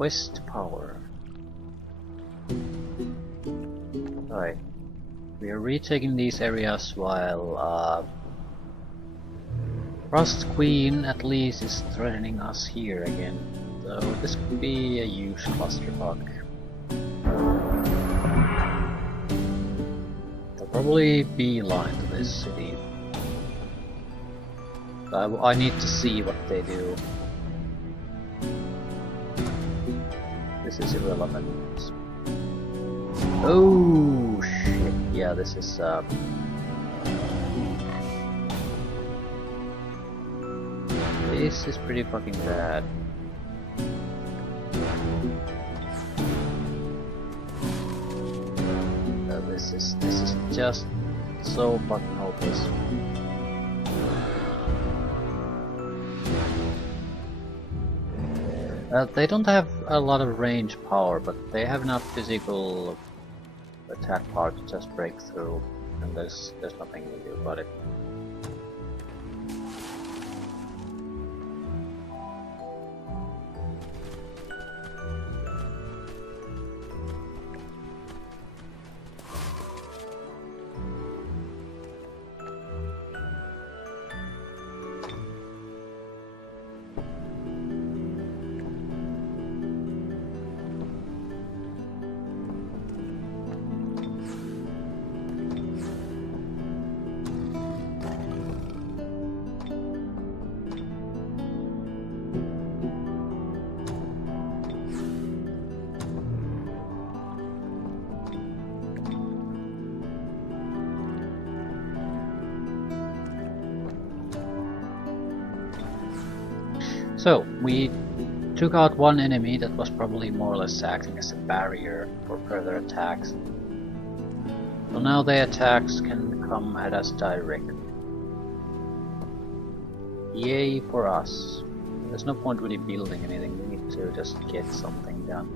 Quest power. Right. We are retaking these areas while Rust Queen at least is threatening us here again. So this could be a huge clusterfuck. They'll probably beeline to this city. I need to see what they do. This is irrelevant. Oh shit! Yeah, this is this is pretty fucking bad. This is just so fucking hopeless. They don't have a lot of range power, but they have enough physical attack power to just break through, and there's nothing we can do about it. So, we took out one enemy that was probably more or less acting as a barrier for further attacks. So now their attacks can come at us directly. Yay for us. There's no point really building anything, we need to just get something done.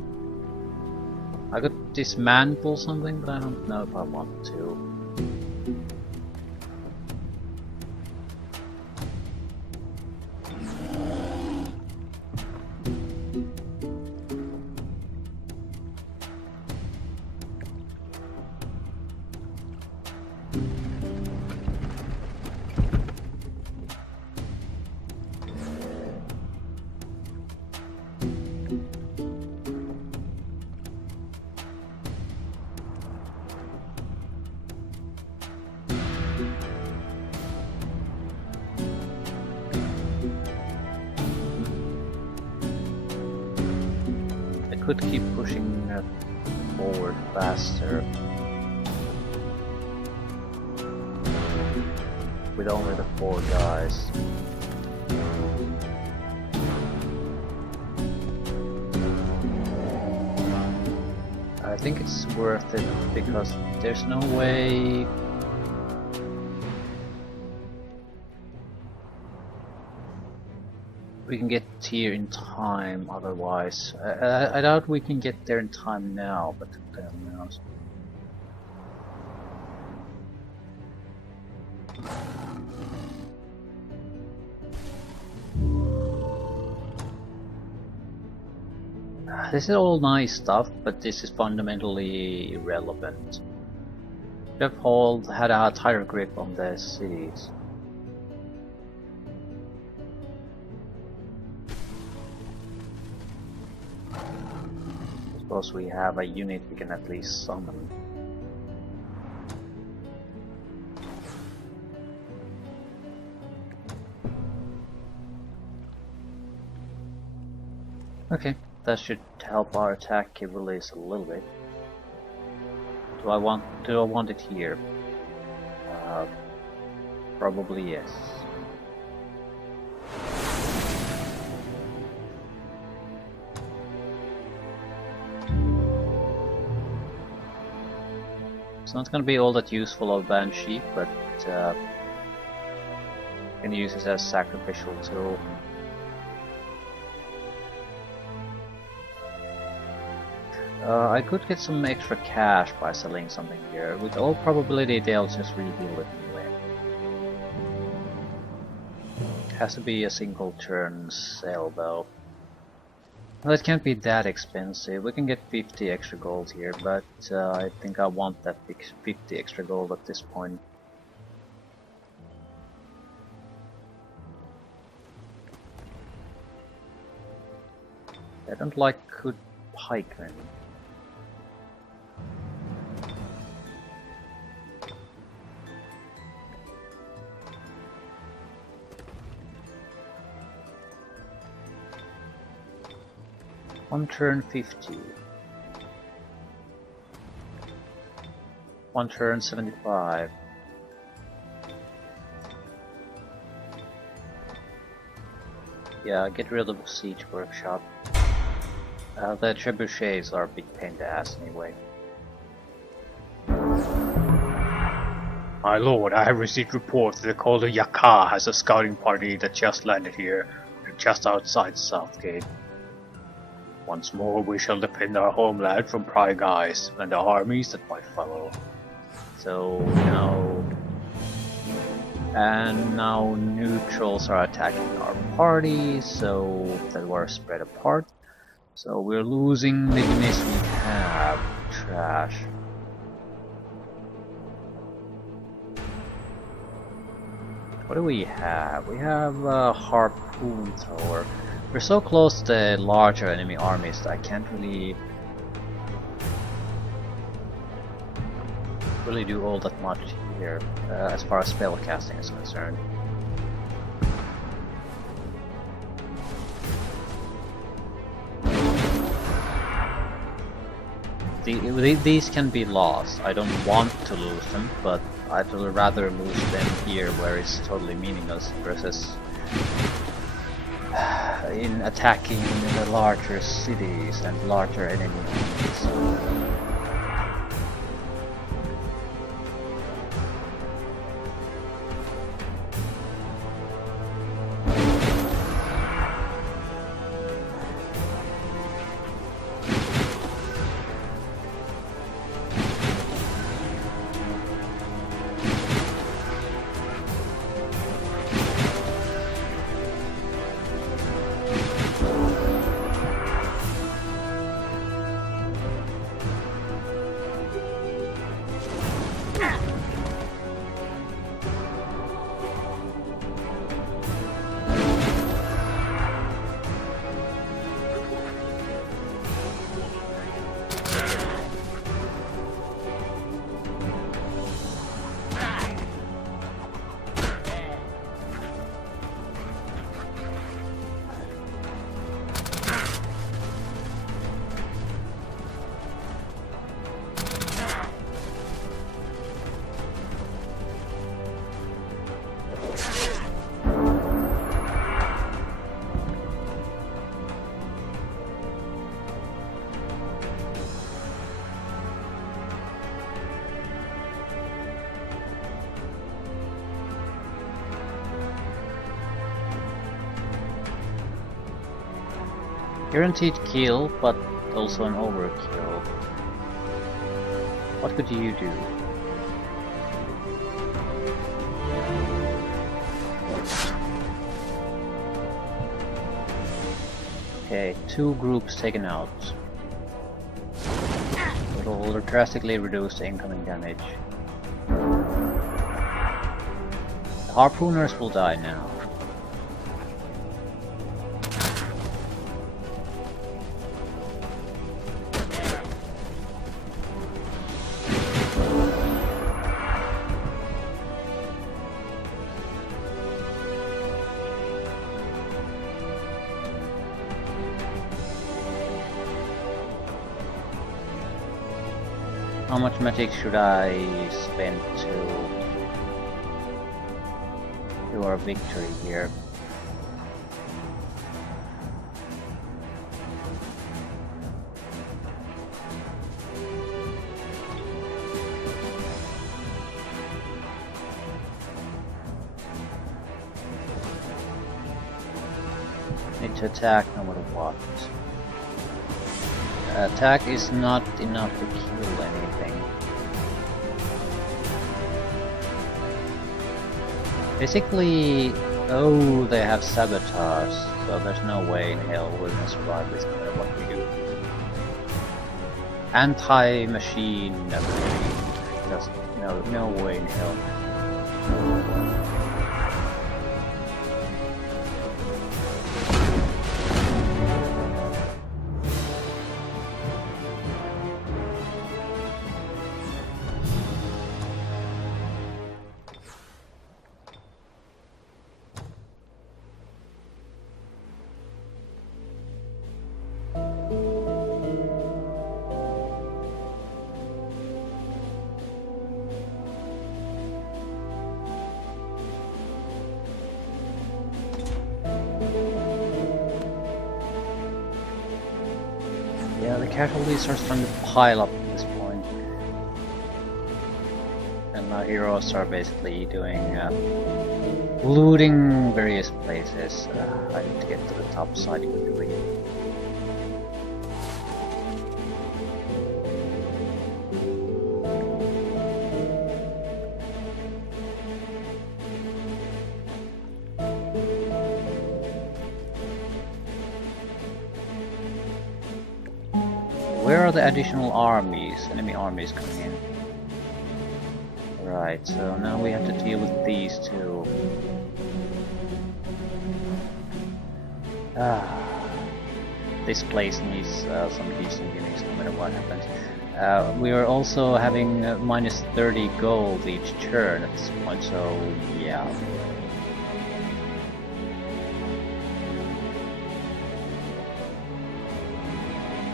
I could dismantle something, but I don't know if I want to. Could keep pushing forward faster with only the 4 guys. I think it's worth it because there's no way we can get here in time otherwise. I doubt we can get there in time now, but who the hell knows. This is all nice stuff, but this is fundamentally irrelevant. We have had a tighter grip on the cities. Suppose we have a unit we can at least summon. Okay, that should help our attack release a little bit. Do I want it here? Probably yes. It's not going to be all that useful of Banshee, but can use it as a sacrificial tool. I could get some extra cash by selling something here. With all probability they'll just rebuild it anyway. Has to be a single turn sale though. Well, it can't be that expensive. We can get 50 extra gold here, but I think I want that 50 extra gold at this point. I don't like good pikemen. On turn 50. On turn 75. Yeah, get rid of the siege workshop. The trebuchets are a big pain in the ass anyway. My lord, I have received reports that the Calder Yakar has a scouting party that just landed here, just outside Southgate. Once more we shall defend our homeland from prying eyes and the armies that might follow. So now... And now neutrals are attacking our party, so that we're spread apart. So we're losing the units we have. Trash. What do we have? We have a harpoon thrower. We're so close to the larger enemy armies that I can't really do all that much here as far as spell casting is concerned. These can be lost. I don't want to lose them, but I'd rather lose them here where it's totally meaningless versus in attacking the larger cities and larger enemy armies. Guaranteed kill, but also an overkill. What could you do? Okay, 2 groups taken out. It'll drastically reduce the incoming damage. The harpooners will die now. How much magic should I spend to our victory here? Need to attack no matter what. Attack is not enough to kill anything. Basically, Oh, they have sabotage, so there's no way in hell we're gonna survive this no matter what we do. Anti-machine ability. Just no way in hell. Yeah, the casualties are starting to pile up at this point. And our heroes are basically doing looting various places. I need to get to the top side quickly. Where are the additional armies, enemy armies coming in? Right, so now we have to deal with these two. This place needs some decent units no matter what happens. We are also having minus 30 gold each turn at this point, so yeah.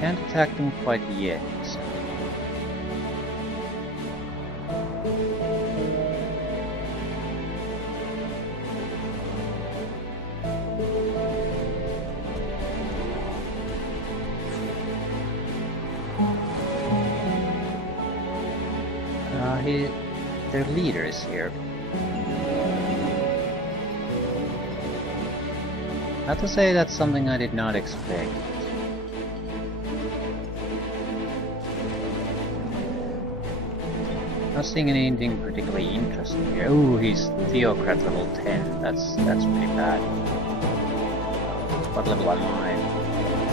Can't attack them quite yet. Their leader is here. I have to say that's something I did not expect. Not seeing anything particularly interesting here. Oh, he's Theocrat level 10. That's pretty bad. What level am I?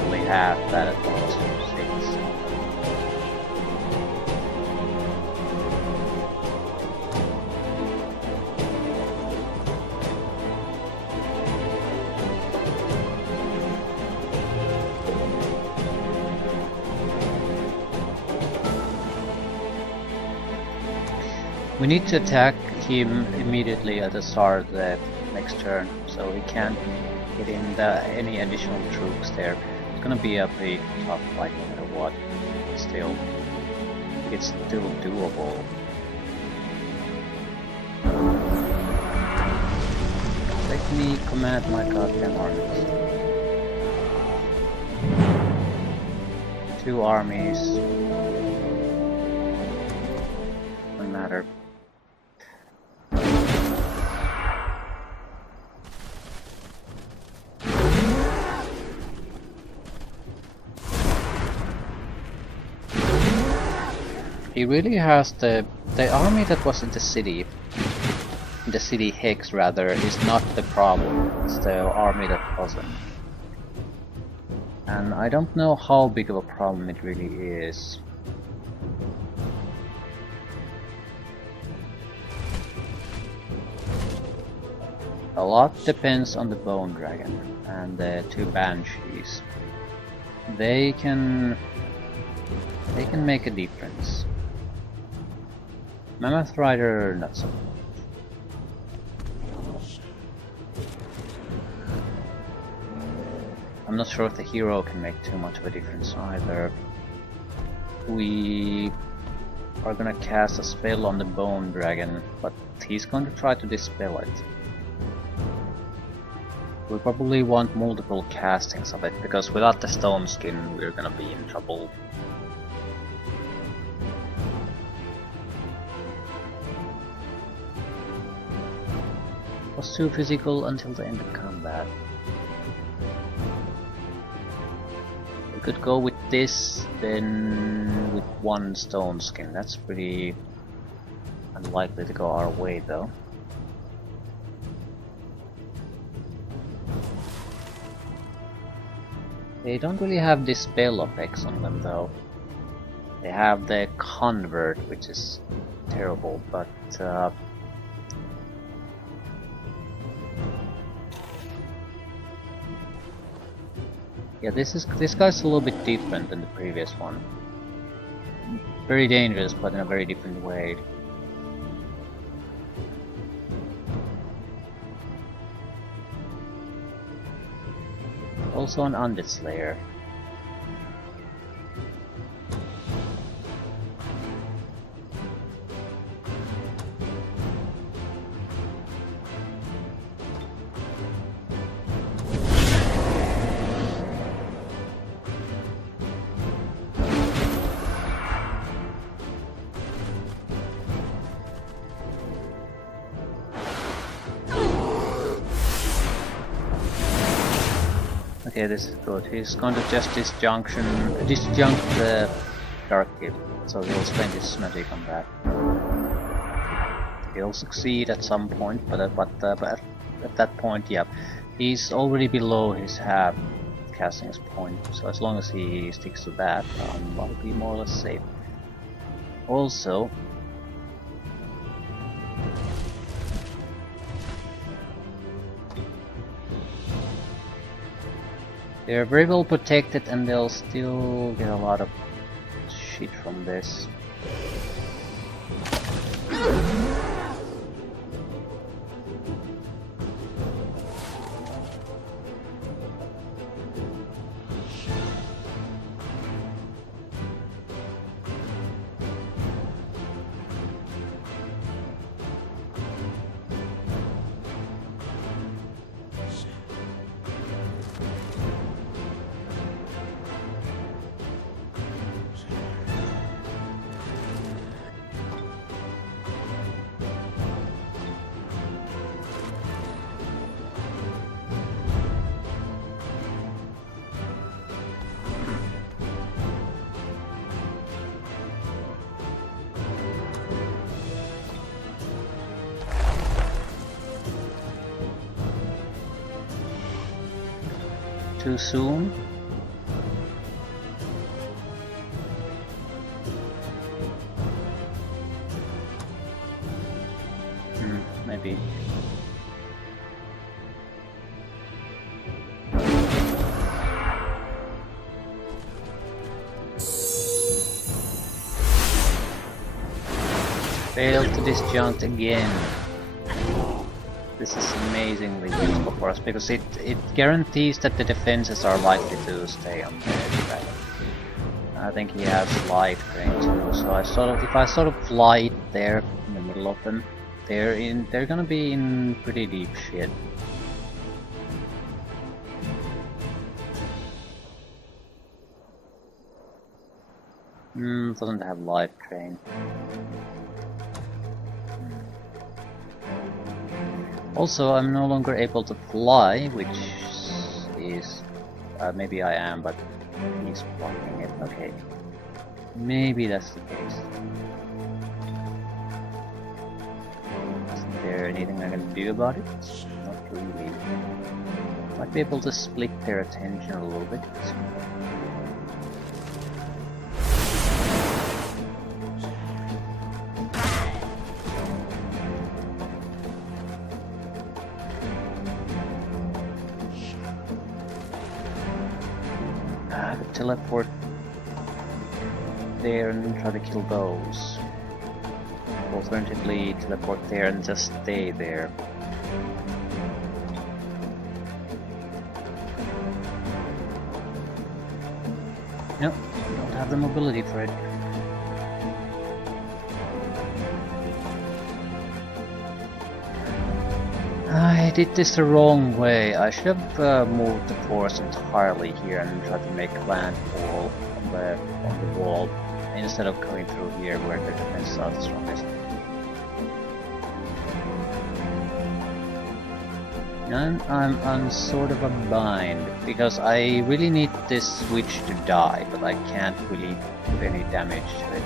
Only half that at level 6. We need to attack him immediately at the start of the next turn, so he can't get in any additional troops there. It's gonna be a pretty tough fight no matter what. Still, it's still doable. Let me command my goddamn armies. 2 armies. Doesn't matter. He really has the army that was in the city Hex rather, is not the problem. It's the army that wasn't. And I don't know how big of a problem it really is. A lot depends on the Bone Dragon and the 2 Banshees. They can make a difference. Mammoth Rider, not so much. I'm not sure if the hero can make too much of a difference either. We are gonna cast a spell on the Bone Dragon, but he's going to try to dispel it. We probably want multiple castings of it, because without the Stone Skin we're gonna be in trouble. Was too physical until the end of combat. We could go with this, then with 1 Stone Skin. That's pretty unlikely to go our way though. They don't really have the spell effects on them though. They have the convert, which is terrible, but yeah, this guy's a little bit different than the previous one. Very dangerous, but in a very different way. Also an Undead Slayer. Okay, this is good. He's going to just disjunct the Dark Gift, so he'll spend his magic on that. He'll succeed at some point, but at that point, yeah, he's already below his half casting point, so as long as he sticks to that, I'll be more or less safe. Also, they're very well protected and they'll still get a lot of shit from this. Too soon? Maybe. Failed to disjunct again. This is amazingly useful for us because it guarantees that the defenses are likely to stay on the edge. I think he has life drain too, so if I sort of fly there in the middle of them, they're gonna be in pretty deep shit. Doesn't have life drain. Also, I'm no longer able to fly, which is... maybe I am, but he's blocking it. Okay. Maybe that's the case. Isn't there anything I can do about it? Not really. Might be able to split their attention a little bit. Teleport there and try to kill those. Alternatively, teleport there and just stay there. Nope, don't have the mobility for it. I did this the wrong way. I should have moved the force entirely here and tried to make landfall on the wall instead of going through here where the defenses are the strongest. And I'm sort of a bind because I really need this witch to die, but I can't really do any damage to it.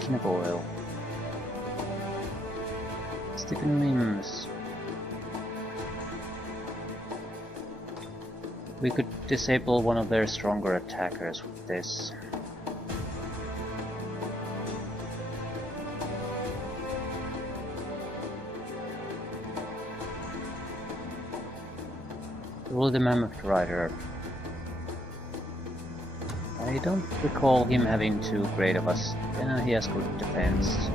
Skin of oil. Stiffen limbs. We could disable one of their stronger attackers with this. Rule the Mammoth Rider. I don't recall him having too great of us. He has good defense.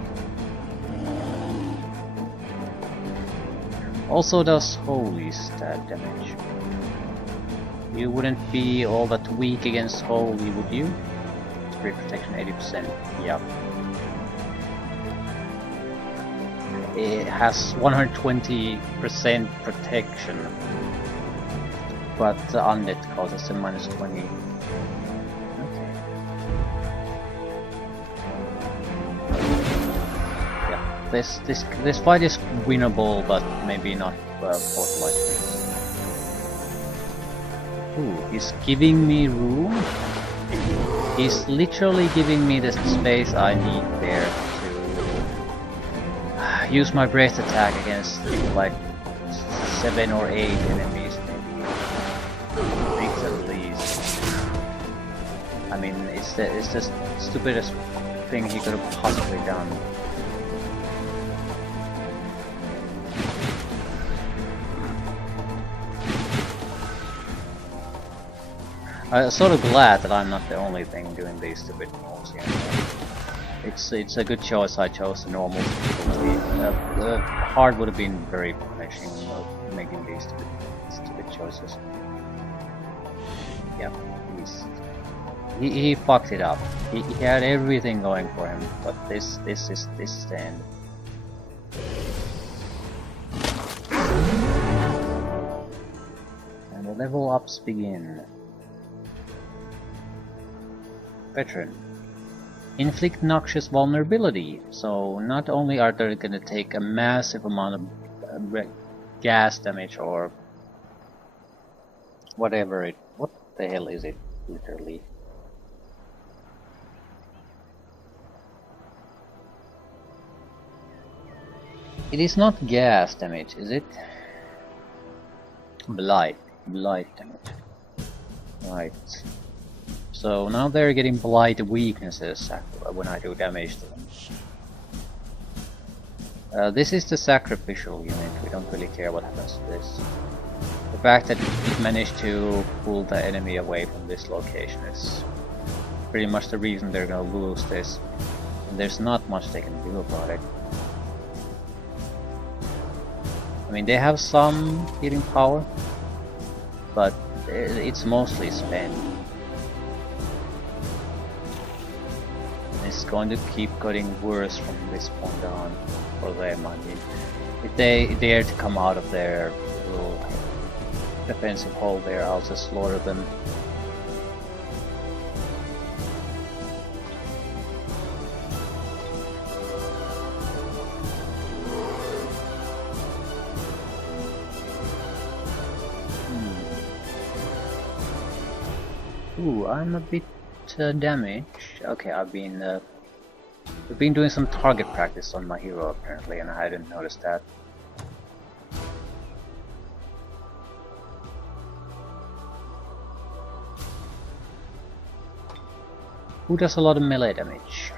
Also does holy stab damage. You wouldn't be all that weak against holy, would you? Spirit protection 80%. Yeah. It has 120% protection, but the undead causes a -20. This fight is winnable, but maybe not forthright. Ooh, he's giving me room. He's literally giving me the space I need there to use my breath attack against like 7 or 8 enemies, maybe 6 at least. I mean, it's the stupidest thing he could have possibly done. I'm sort of glad that I'm not the only thing doing these stupid moves here. It's a good choice I chose the normal difficulty. Hard would have been very punishing making these stupid choices. Yep, he fucked it up. He had everything going for him, but this is the end. And the level ups begin. Veteran. Inflict noxious vulnerability. So not only are they gonna take a massive amount of gas damage or whatever it. What the hell is it? Literally. It is not gas damage, is it? Blight damage. Right. So now they're getting blight weaknesses when I do damage to them. This is the sacrificial unit, we don't really care what happens to this. The fact that it managed to pull the enemy away from this location is pretty much the reason they're gonna lose this. And there's not much they can do about it. I mean, they have some healing power, but it's mostly spent. It's going to keep getting worse from this point on for them. I mean, if they dare to come out of their little defensive hole there, I'll just slaughter them. Ooh, I'm a bit damaged. Okay, we've been doing some target practice on my hero apparently, and I didn't notice that. Who does a lot of melee damage?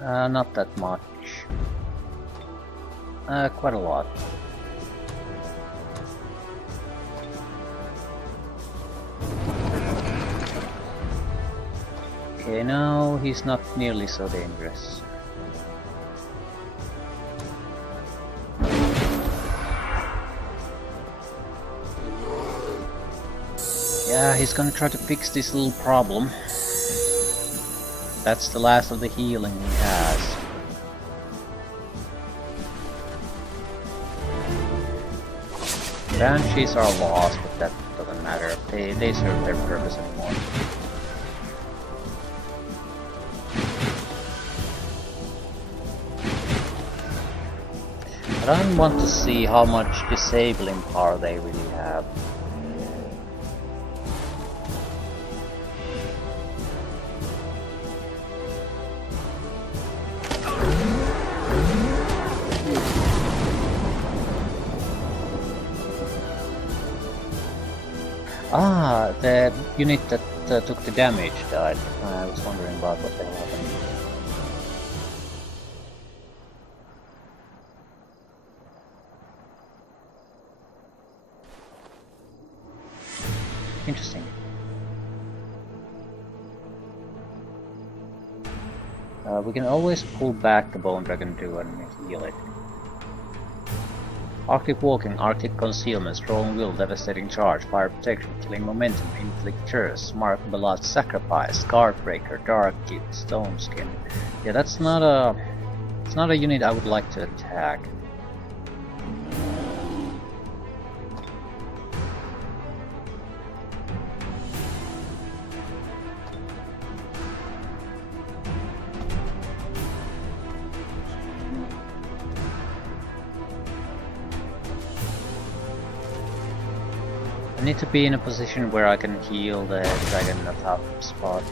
Not that much. Quite a lot. Okay, now he's not nearly so dangerous. Yeah, he's gonna try to fix this little problem. That's the last of the healing he has. Banshees are lost, but that doesn't matter. They serve their purpose anymore. But I want to see how much disabling power they really have. Ah, the unit that took the damage died. I was wondering about what the hell happened. Interesting. We can always pull back the Bone Dragon 2 and heal it. Arctic Walking, Arctic Concealment, Strong Will, Devastating Charge, Fire Protection, Killing Momentum, Inflict Curse, Mark Beloved Sacrifice, Guard Breaker, Dark Gift, Stone Skin. Yeah, that's not a... it's not a unit I would like to attack. I need to be in a position where I can heal the dragon in the top spot.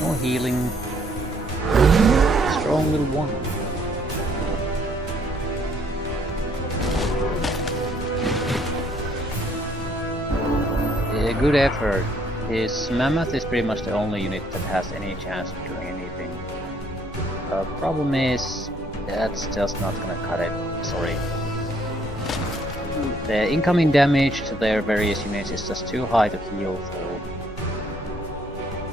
No healing. Strong little one. Good effort. His Mammoth is pretty much the only unit that has any chance of doing anything. Problem is, that's just not gonna cut it. Sorry. The incoming damage to their various units is just too high to heal through.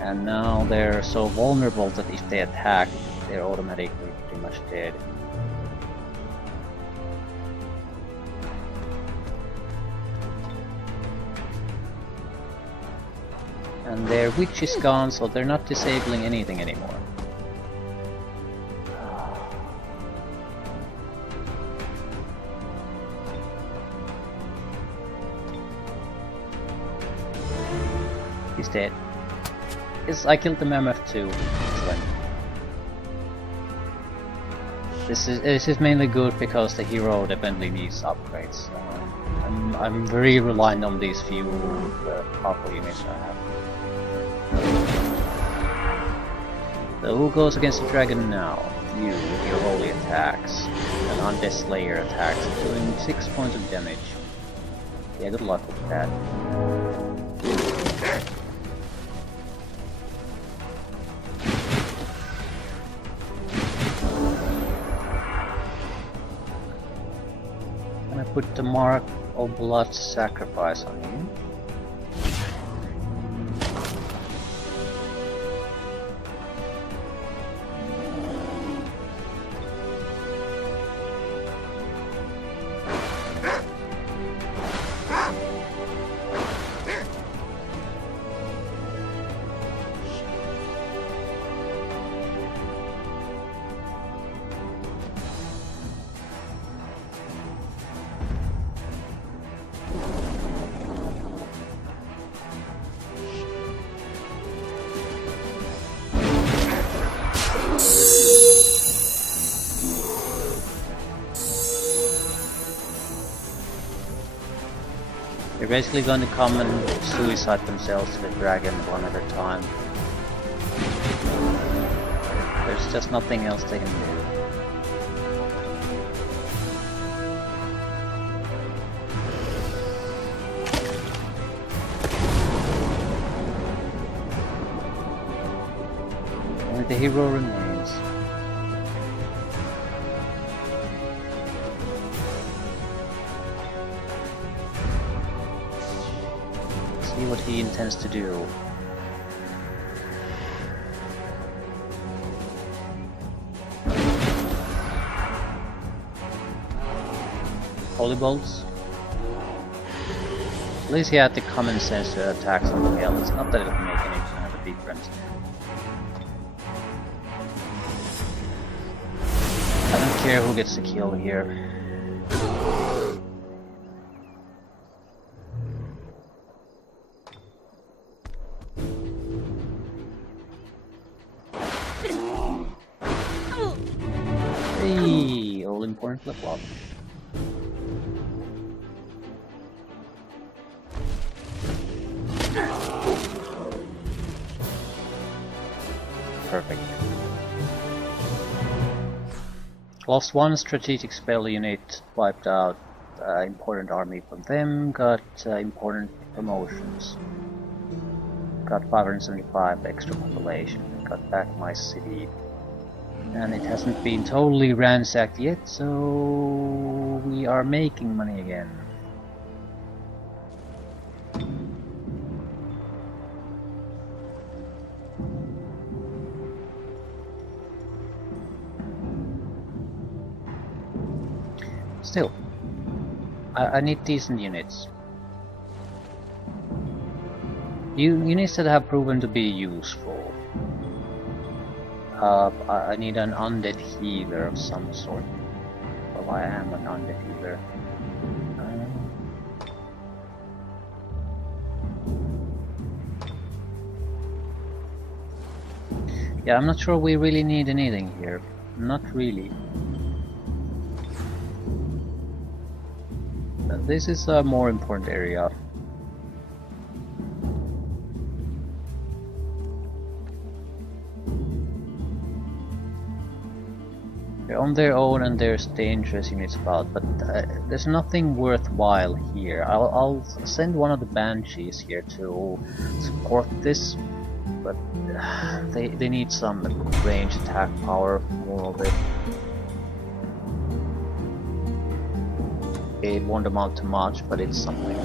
And now they're so vulnerable that if they attack, they're automatically pretty much dead. And their witch is gone, so they're not disabling anything anymore. He's dead. Yes, I killed the mammoth too. Excellent. This is mainly good because the hero definitely needs upgrades. I'm very reliant on these few powerful units I have. So who goes against the dragon now? You with your holy attacks. And Undead Slayer attacks, doing 6 points of damage. Yeah, good luck with that. I'm gonna put the Mark of Blood Sacrifice on you. They're basically going to come and suicide themselves to the dragon one at a time. There's just nothing else they can do. Only the hero remains. See what he intends to do. Holy bolts. At least he had the common sense to attack something else. Not that it would make any kind of a difference. I don't care who gets the kill here. Hey, all important flip-flop. perfect. Lost one strategic spell unit, wiped out important army from them, got important promotions. Got 575 extra population, got back my city. And it hasn't been totally ransacked yet, so we are making money again. Still, I need decent units. Units that have proven to be useful. I need an undead healer of some sort. Well, I am an undead healer. Yeah, I'm not sure we really need anything here. Not really. This is a more important area. They're on their own and there's dangerous units about, but there's nothing worthwhile here. I'll send one of the banshees here to support this, but they need some range attack power, more of it. It won't amount to much, but it's something.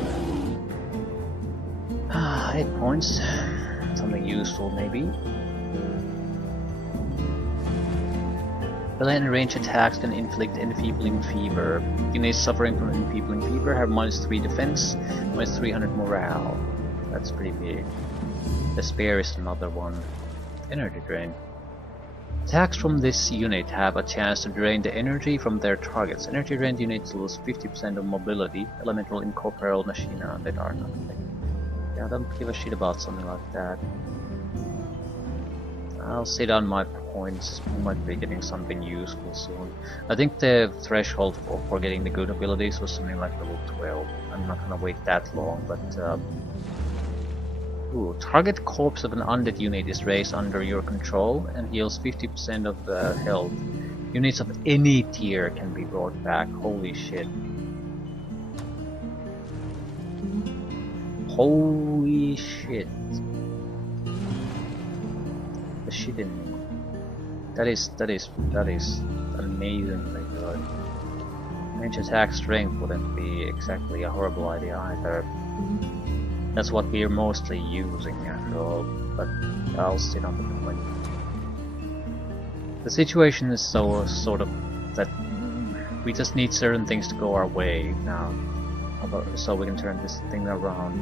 8 points. Something useful, maybe. Melee and range attacks can inflict enfeebling fever. Units suffering from enfeebling fever have -3 defense, -300 morale. That's pretty big. Despair is another one. Energy drain. Attacks from this unit have a chance to drain the energy from their targets. Energy drained units lose 50% of mobility, elemental, incorporeal, machina, that are nothing. Yeah, don't give a shit about something like that. I'll sit on my points. We might be getting something useful soon. I think the threshold for getting the good abilities was something like level 12. I'm not gonna wait that long, but ooh, target corpse of an undead unit is raised under your control and heals 50% of the health. Units of any tier can be brought back. Holy shit. Holy shit. The shit in me. That is amazingly good. Range attack strength wouldn't be exactly a horrible idea either. That's what we're mostly using after all, but I'll sit on the point. The situation is so sort of that we just need certain things to go our way now, so we can turn this thing around.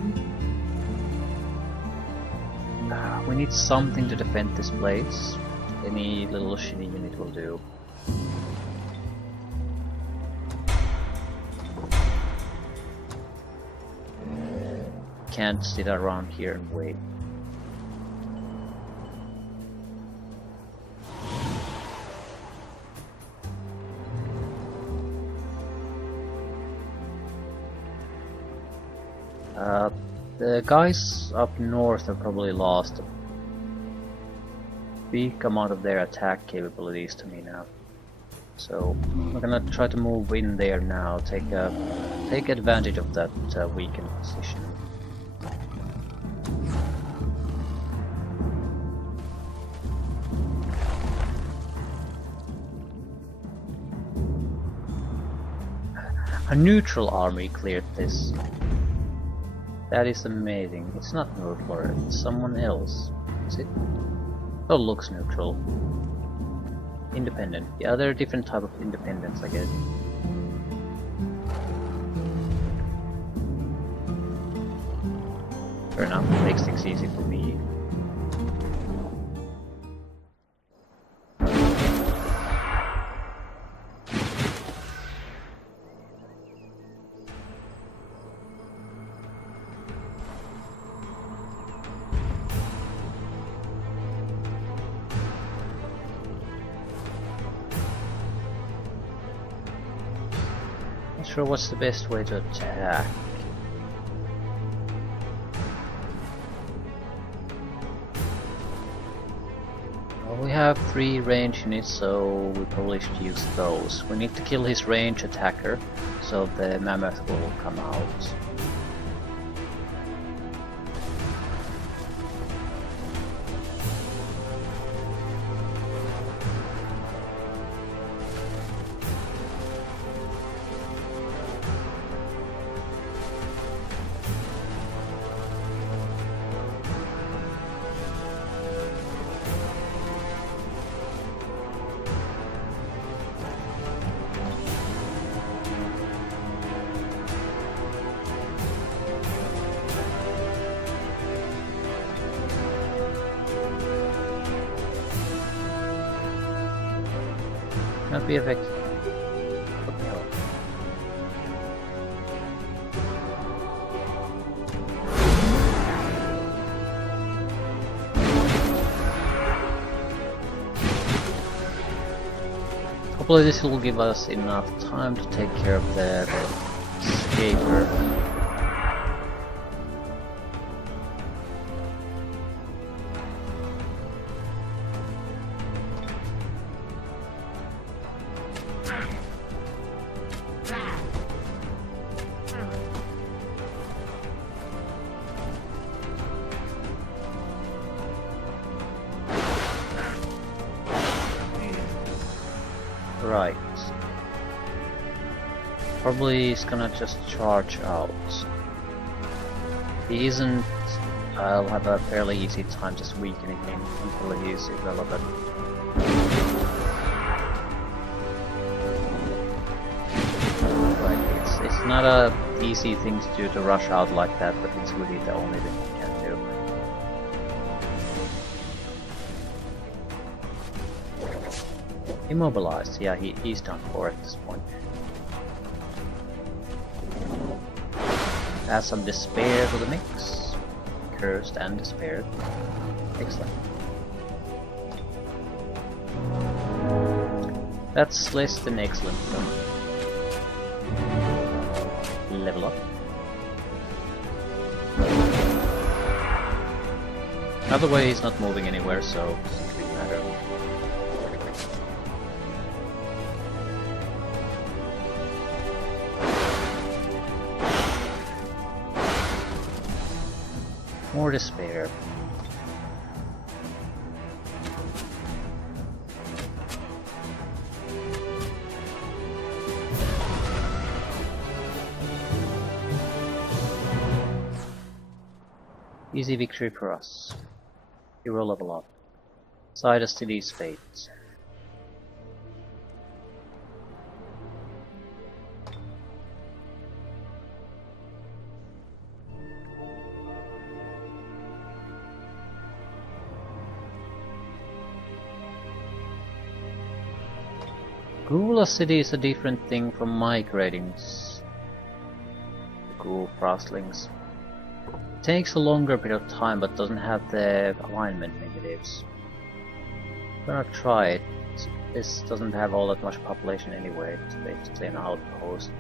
We need something to defend this place. Any little shitty unit will do. Can't sit around here and wait. The guys up north have probably lost a big amount of their attack capabilities to me now. So we're gonna try to move in there now, take advantage of that weakened position. A neutral army cleared this. That is amazing. It's not neutral, it's someone else. Is it? Oh, looks neutral. Independent. Yeah, there are different type of independence, I guess. Fair enough, makes things easy for me. Not sure what's the best way to attack. We have 3 range units, so we probably should use those. We need to kill his range attacker, so the mammoth will come out. Not be effective. What the hell? Hopefully this will give us enough time to take care of the escaper. Right. Probably he's gonna just charge out. If he isn't, I'll have a fairly easy time just weakening him until he is irrelevant. Right, it's not a easy thing to do to rush out like that, but it's really the only thing you can do. Immobilized, yeah, he's done for at this point. Add some despair to the mix. Cursed and despaired. Excellent. That's less than excellent though. Level up. Either way, he's not moving anywhere, so it doesn't really matter. More despair. Easy victory for us. Hero level up. Side us to these fates. Ghoul city is a different thing from migrating. Ghoul frostlings. Takes a longer bit of time but doesn't have the alignment negatives. I'm gonna try it. This doesn't have all that much population anyway, it's basically an outpost.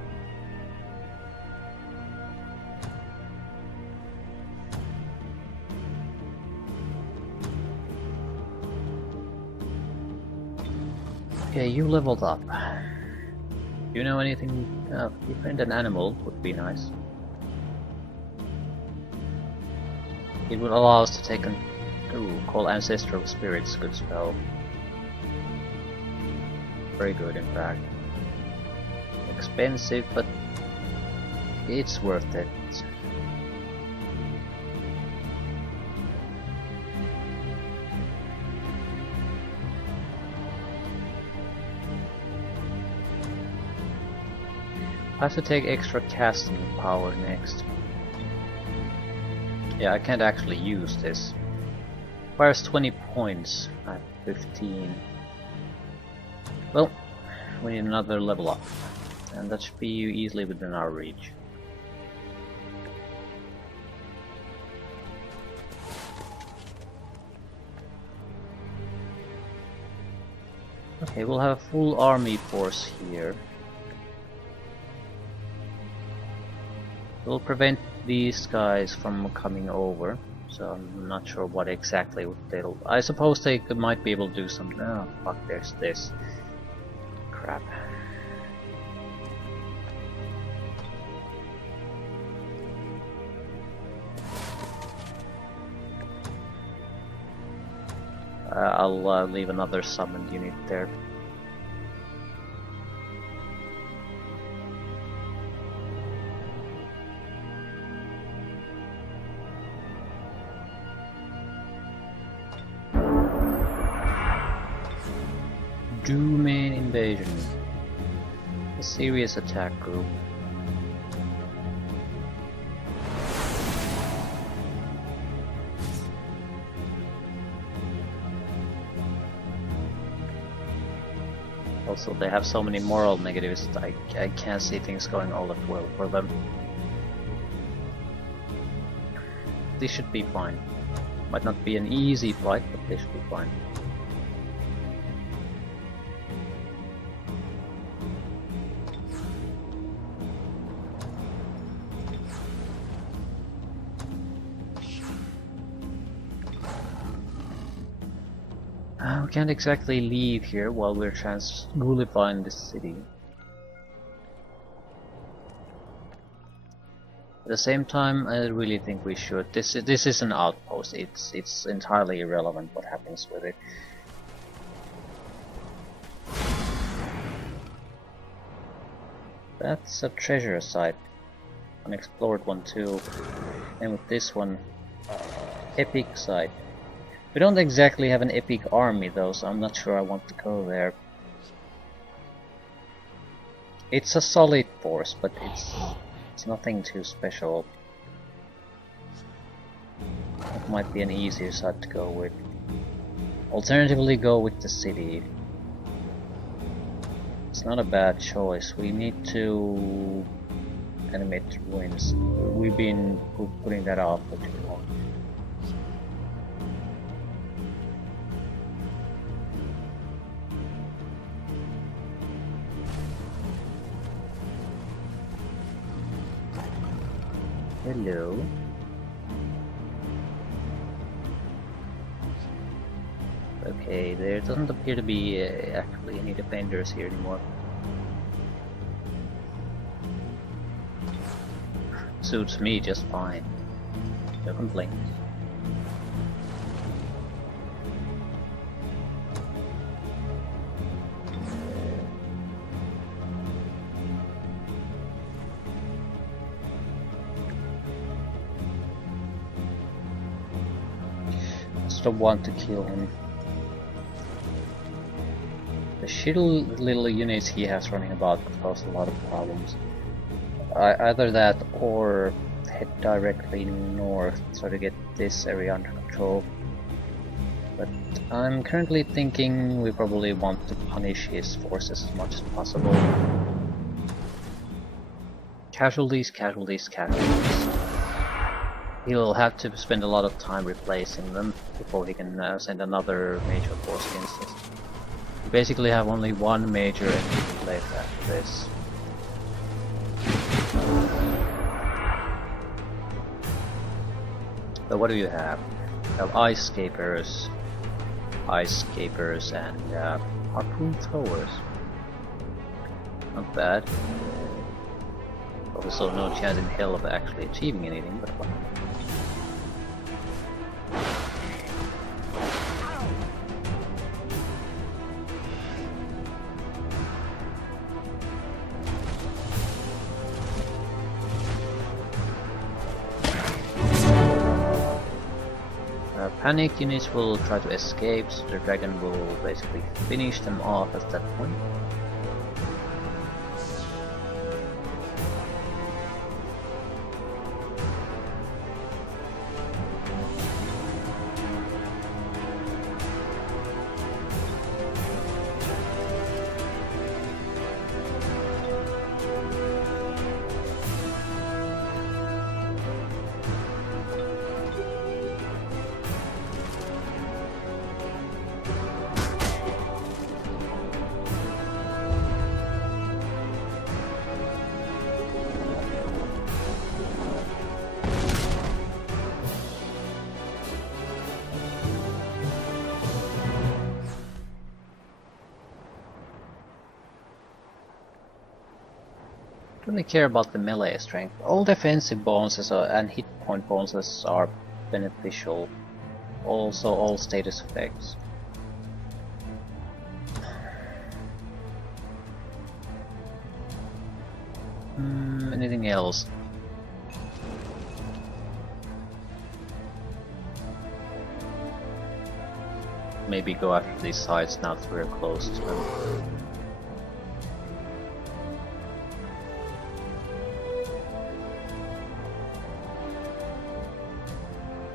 Okay, you leveled up. Do you know anything? Befriend an animal would be nice. It would allow us to take an call ancestral spirits. Good spell. Very good, in fact. Expensive, but it's worth it. I have to take extra casting power next. Yeah, I can't actually use this. Requires 20 points at 15. Well, we need another level up. And that should be easily within our reach. Okay, we'll have a full army force here. We'll prevent these guys from coming over. So I'm not sure what exactly they'll... I suppose they might be able to do something. Oh fuck, there's this. Crap. I'll leave another summoned unit there. Main invasion. A serious attack group. Also, they have so many moral negatives that I can't see things going all that well for them. This should be fine. Might not be an easy fight, but they should be fine. We can't exactly leave here while we're transgulifying the city. At the same time, I really think we should. This is an outpost. It's entirely irrelevant what happens with it. That's a treasure site, unexplored one too. And with this one, epic site. We don't exactly have an epic army though, so I'm not sure I want to go there. It's a solid force, but it's nothing too special. It might be an easier side to go with. Alternatively, go with the city. It's not a bad choice. We need to animate ruins. We've been putting that off for too long. Hello. Okay, there doesn't appear to be actually any defenders here anymore. Suits me just fine. No complaints. Don't want to kill him. The shitty little units he has running about could cause a lot of problems. Either that or head directly north, try to get this area under control. But I'm currently thinking we probably want to punish his forces as much as possible. Casualties, casualties, casualties. He'll have to spend a lot of time replacing them before he can send another major force against us. We basically have only one major enemy left after this. But what do you have? You have ice scapers, and harpoon throwers. Not bad. Also, no chance in hell of actually achieving anything, but what? Panic units will try to escape, so the dragon will basically finish them off at that point. really care about the melee strength. All defensive bonuses and hit point bonuses are beneficial. Also all status effects. Anything else? Maybe go after these sites now that we're close to them.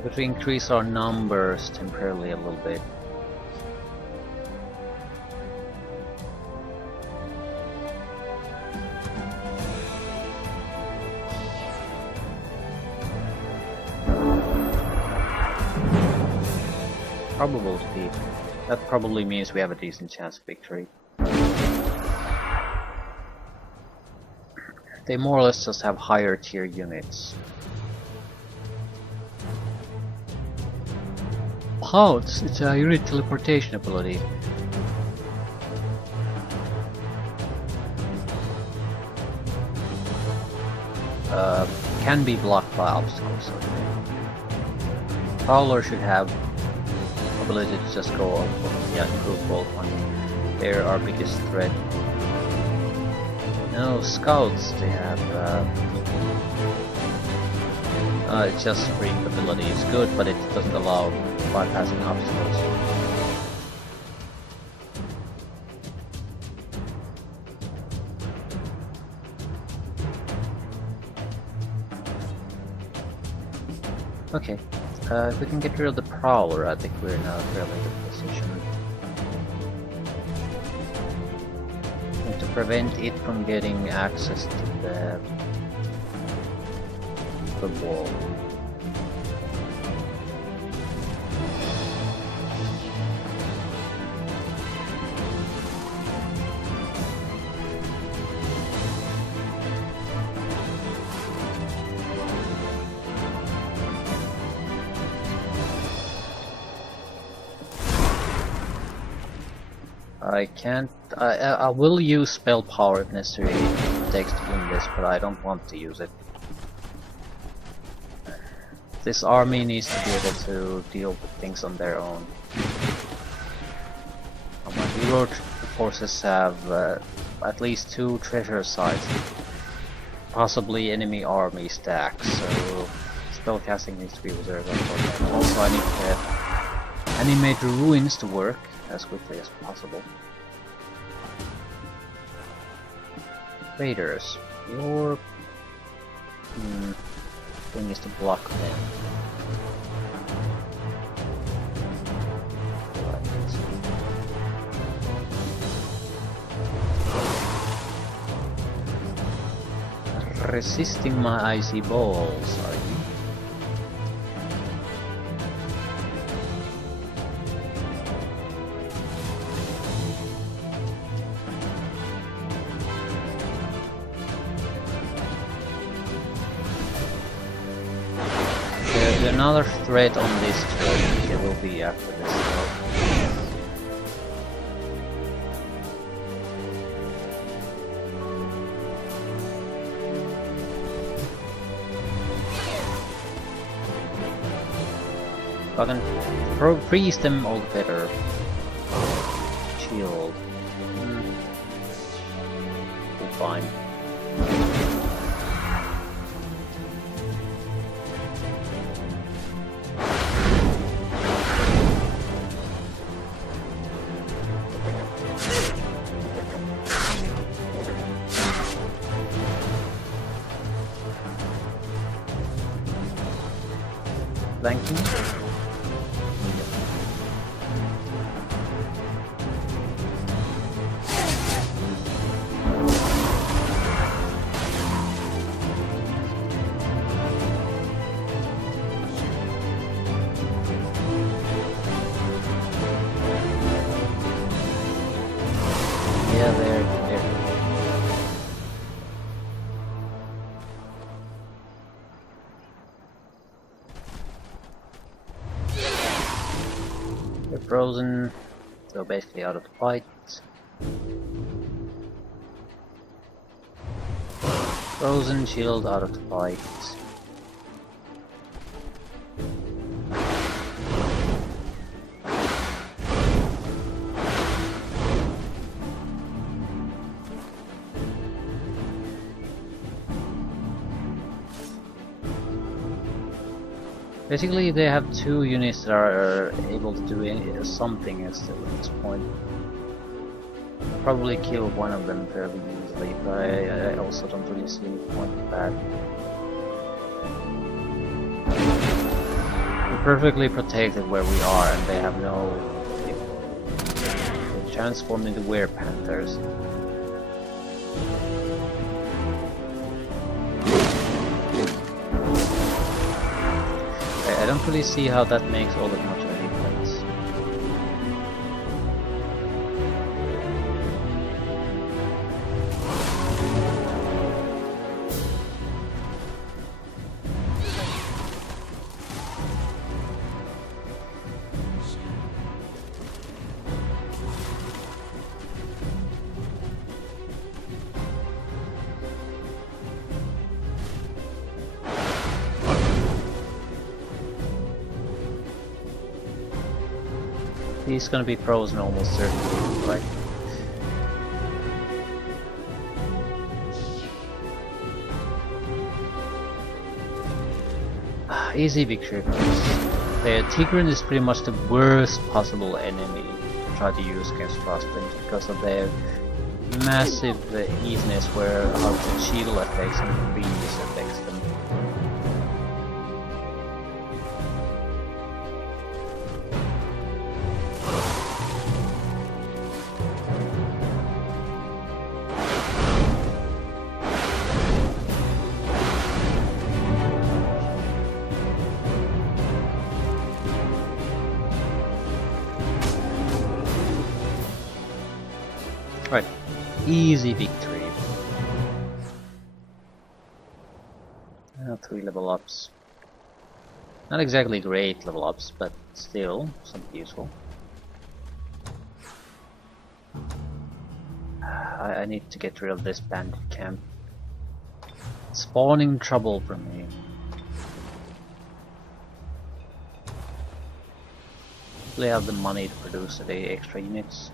But we increase our numbers temporarily a little bit. Probable defeat. That probably means we have a decent chance of victory. They more or less just have higher tier units. Oh, it's a unit teleportation ability. Can be blocked by obstacles. Prowler should have ability to just go up, yeah, improve both one. They're our biggest threat. No, scouts, they have it's just free ability. It's good, but it doesn't allow bypassing obstacles. Okay. If we can get rid of the Prowler, I think we're in a fairly good position. And to prevent it from getting access to the wall. I can't. I will use spell power if necessary it takes to win this, but I don't want to use it. This army needs to be able to deal with things on their own. My hero forces have at least 2 treasure sites, possibly enemy army stacks, so spellcasting needs to be reserved for them. Also, I need to animate the ruins to work as quickly as possible. Raiders, your thing is to block them. Resisting my icy balls, are you? Another threat on this turn, it will be after this though. If I can freeze them all the better. Shield. Be fine. Flanking. Yeah, there. They're frozen, so basically out of the fight. Frozen shield out of the fight. Basically, they have two units that are able to do something still at this point. Probably kill one of them fairly easily, but I also don't really see any point in that. We're perfectly protected where we are, and they have no... They transform into were-panthers. I don't really see how that makes all that much of a difference. He's gonna be frozen almost certainly, right? Easy victory for us. The Tigran is pretty much the worst possible enemy to try to use against Frostblade because of their massive easiness where how the shield affects and freeze affects them. Right, easy victory. 3 level ups. Not exactly great level ups, but still something useful. I need to get rid of this bandit camp. It's spawning trouble for me. They have the money to produce the extra units.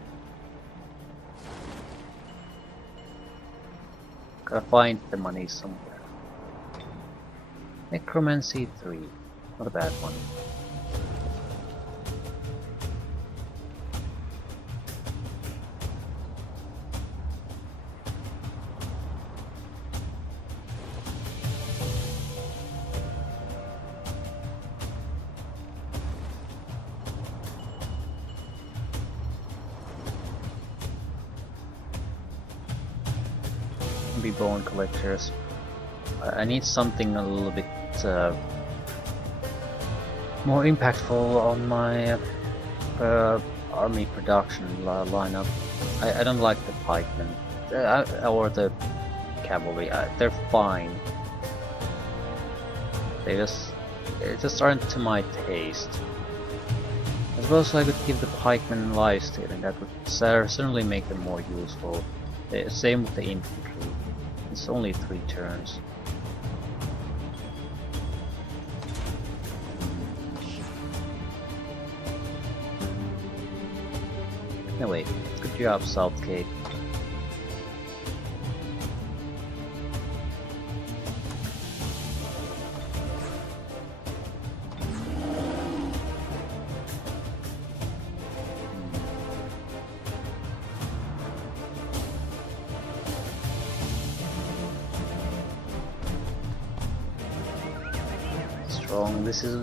Gotta find the money somewhere. Necromancy 3. Not a bad one. Be bone collectors. I need something a little bit more impactful on my army production lineup. I don't like the pikemen or the cavalry. They're fine. They just aren't to my taste. I suppose I could give the pikemen lifestealing. That would certainly make them more useful. Same with the infantry. It's only 3 turns. Anyway, good job, South Cape.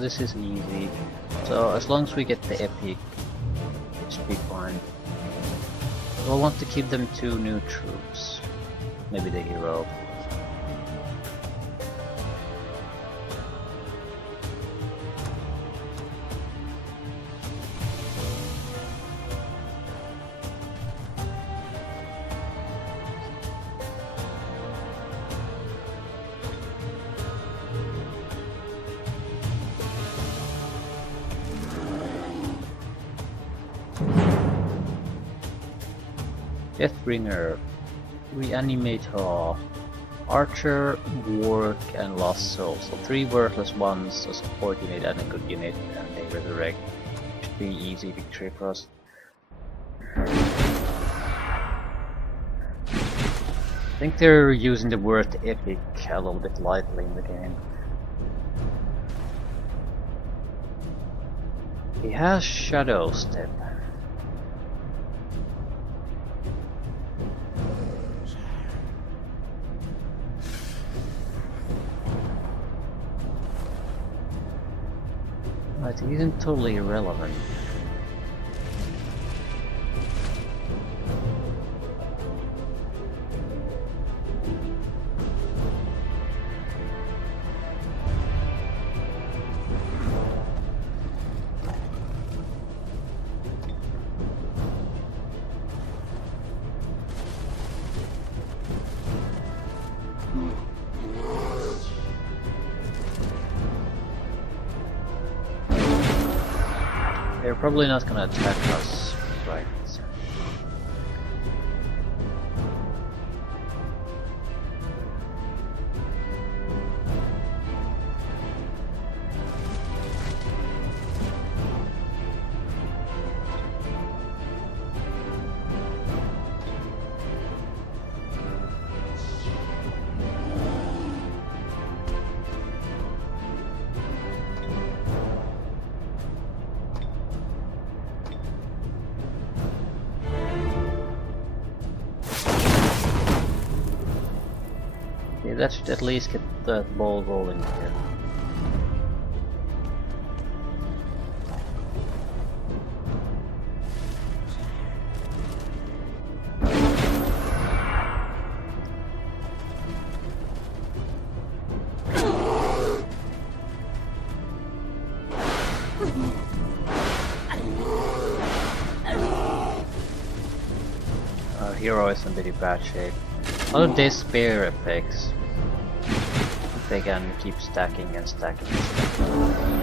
This is easy. So as long as we get the epic, it should be fine. We'll want to keep them 2 new troops. Maybe the hero. Deathbringer, Reanimator. Archer, Work, and Lost Soul. So 3 worthless ones, a support unit and a good unit, and they resurrect. Should be easy victory for us. I think they're using the word epic a little bit lightly in the game. He has Shadow Step. Right, he isn't totally irrelevant. They're probably not gonna attack us, right? Yeah, that should at least get that ball rolling here. Our hero is in pretty bad shape. All of these spear effects, they can keep stacking and stacking and stacking.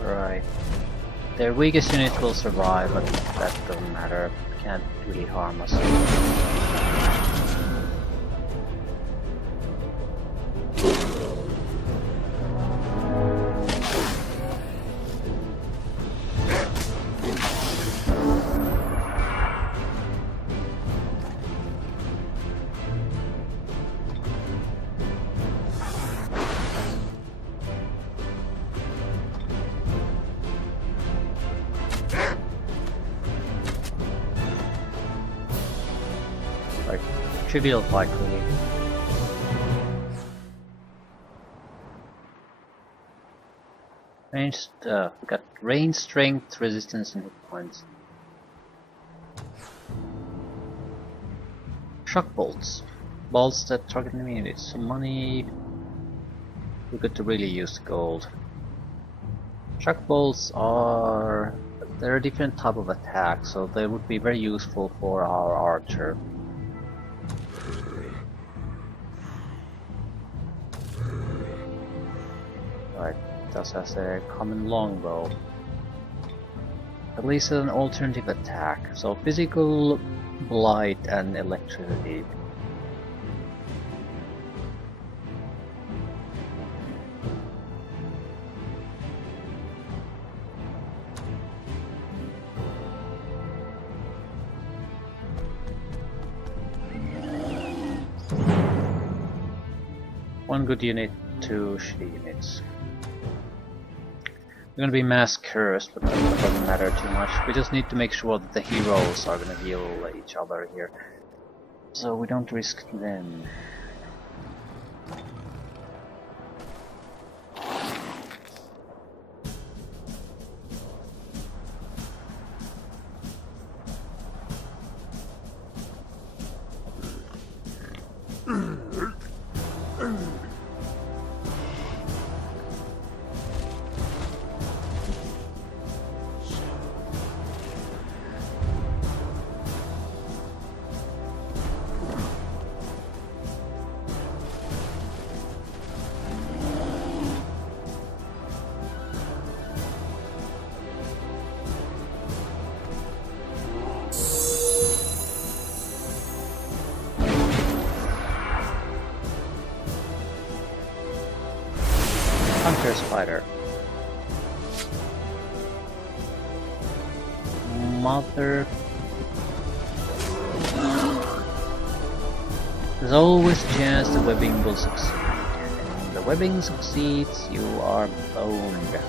Right. Their weakest unit will survive, but that doesn't matter. Can't really harm us. Like, trivial fight really. Ranged, we got range, strength, resistance, and hit points. Shock bolts. Bolts that target enemy units. Some money. We got to really use gold. Shock bolts are... they're a different type of attack, so they would be very useful for our archer. Right, thus has a common longbow. At least an alternative attack. So physical, blight, and electricity. One good unit, 2 shitty units. We're gonna be mass cursed, but that doesn't matter too much. We just need to make sure that the heroes are gonna heal each other here, so we don't risk them. Hunter Spider. Mother. There's always a chance the webbing will succeed. And when the webbing succeeds, you are boned.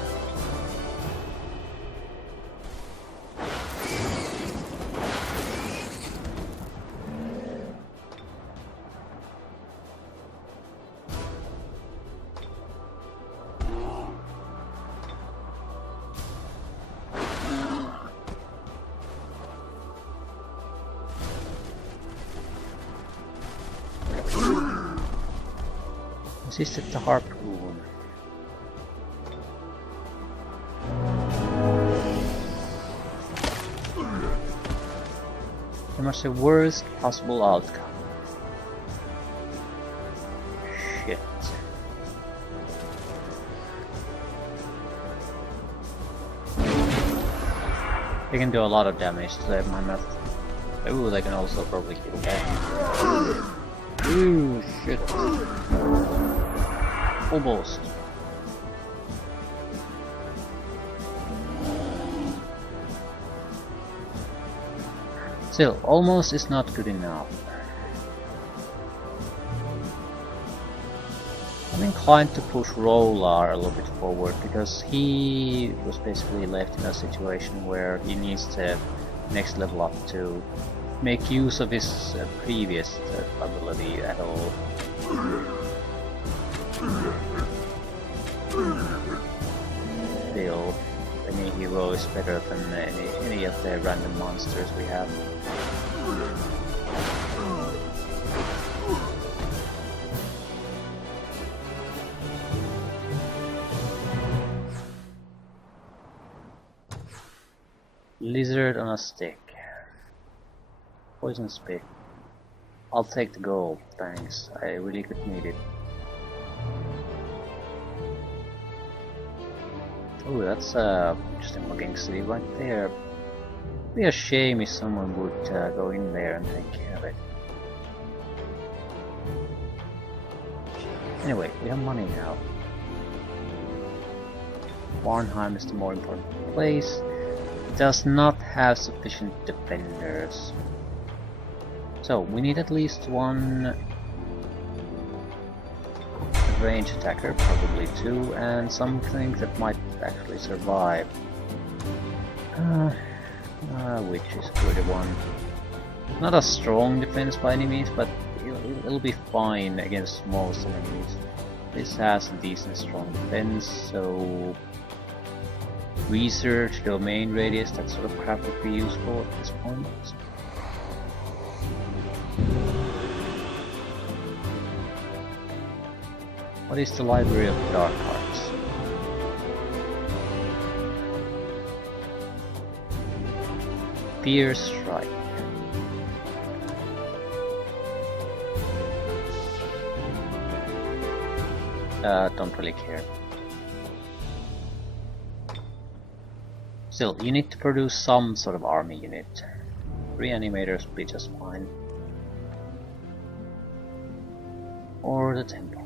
Resisted the harpoon. Pretty much the worst possible outcome. Shit. They can do a lot of damage to them, my meth. Ooh, they can also probably kill them. Ooh, shit. Almost. Still, almost is not good enough. I'm inclined to push Rolar a little bit forward because he was basically left in a situation where he needs to next level up to make use of his previous ability at all. Still, any hero is better than any of the random monsters we have. Lizard on a stick. Poison spit. I'll take the gold, thanks. I really could need it. Oh, that's a interesting looking city right there. It'd be a shame if someone would go in there and take care of it. Anyway, we have money now. Warnheim is the more important place. It does not have sufficient defenders. So, we need at least one range attacker, probably two, and something that might actually survive. Which is a good one. Not a strong defense by any means, but it'll be fine against most enemies. This has a decent strong defense, so research, domain radius, that sort of crap would be useful at this point. What is the Library of Dark Arts? Fierce Strike. Don't really care. Still, you need to produce some sort of army unit. Reanimators will be just fine. Or the temple.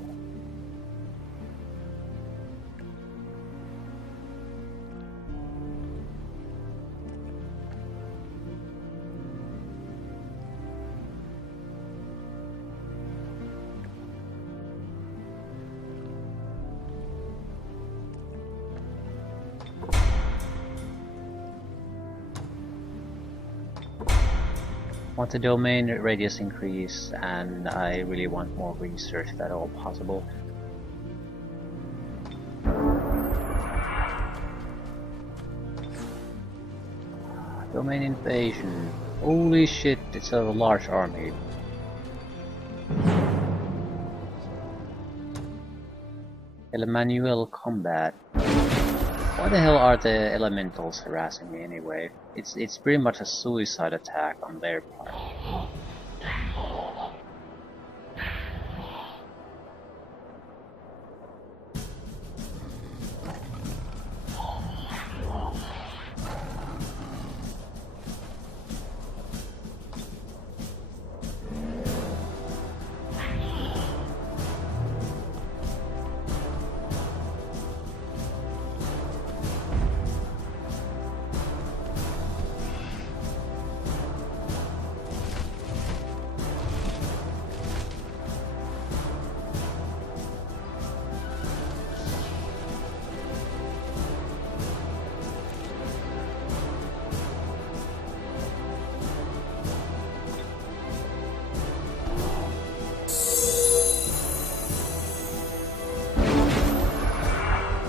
Want the domain radius increase, and I really want more research if at all possible. Domain invasion. Holy shit, it's a large army. Manual combat. Why the hell are the elementals harassing me anyway? It's pretty much a suicide attack on their part.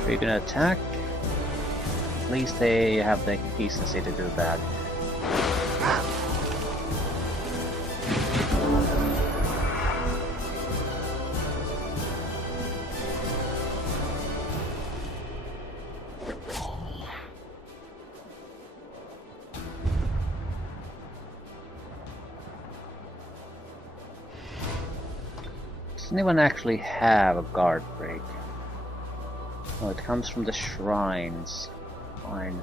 Are you gonna attack? At least they have the decency to do that. Does anyone actually have a guard break? Oh, it comes from the shrines. Fine.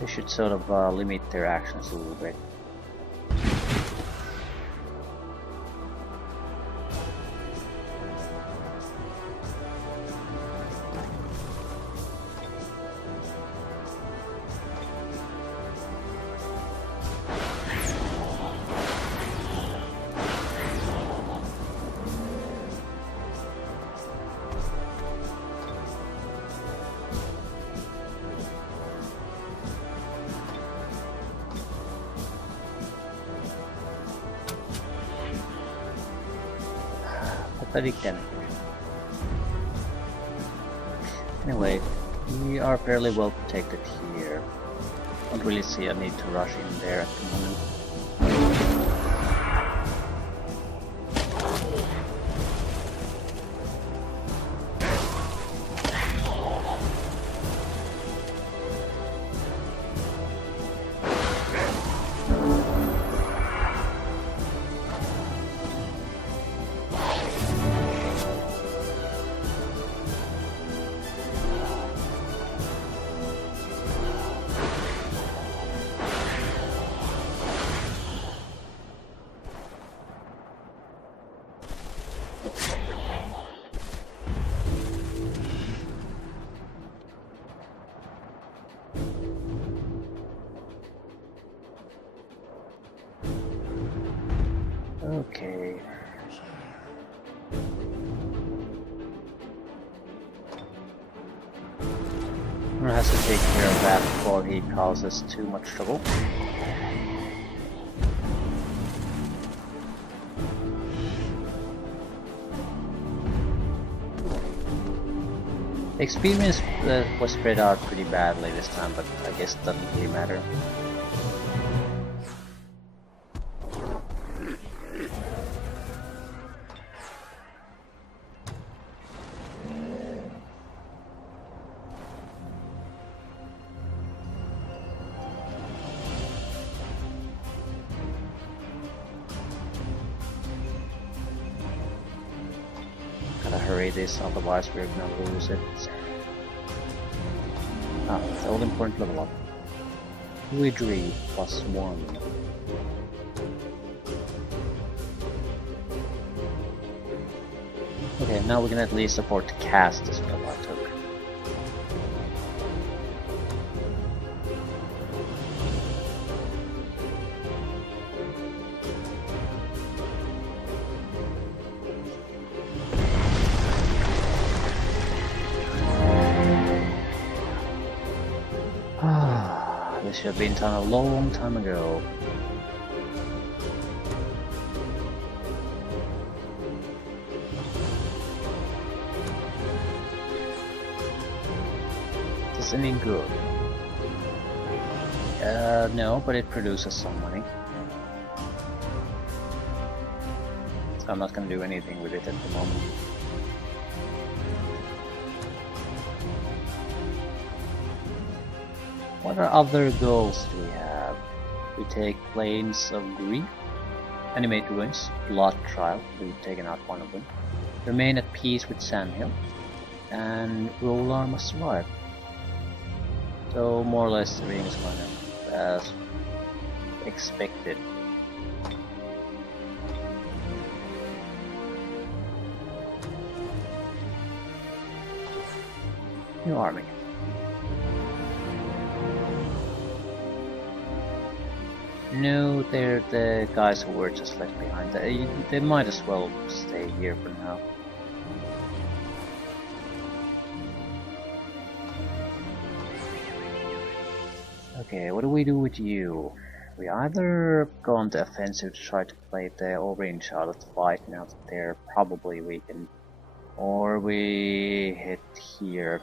They should sort of limit their actions a little bit. Pathetic damage. Anyway, we are fairly well protected here. Don't really see a need to rush in there at the moment. Okay. I'm gonna have to take care of that before he causes too much trouble. The experience was spread out pretty badly this time, but I guess it doesn't really matter. Gotta hurry this, otherwise we're gonna lose it. Ah, it's all important level up. Wizardry +1. Okay, now we can at least afford to cast this spell I took. This should have been done a long time ago. Is this any good? No, but it produces some money. So I'm not gonna do anything with it at the moment. What other goals do we have? We take Plains of Grief, Animate Ruins, Blood Trial, we've taken out one of them. Remain at peace with Sandhill, and Rolar must survive. So more or less everything is going as expected. New army. No, they're the guys who were just left behind. They might as well stay here for now. Okay, what do we do with you? We either go on the offensive to try to play the orange out of the fight now that they're probably weakened, or we hit here.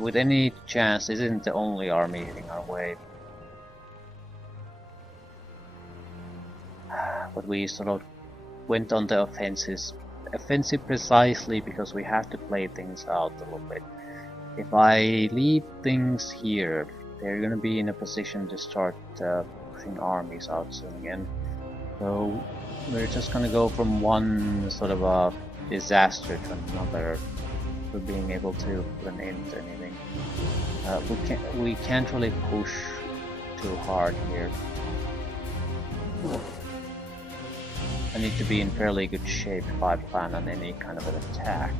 With any chance, this isn't the only army hitting our way. But we sort of went on the offensive precisely because we have to play things out a little bit. If I leave things here, they're gonna be in a position to start pushing armies out soon again. So we're just gonna go from one sort of a disaster to another for being able to put an end to anything. We can't really push too hard here. I need to be in fairly good shape if I plan on any kind of an attack.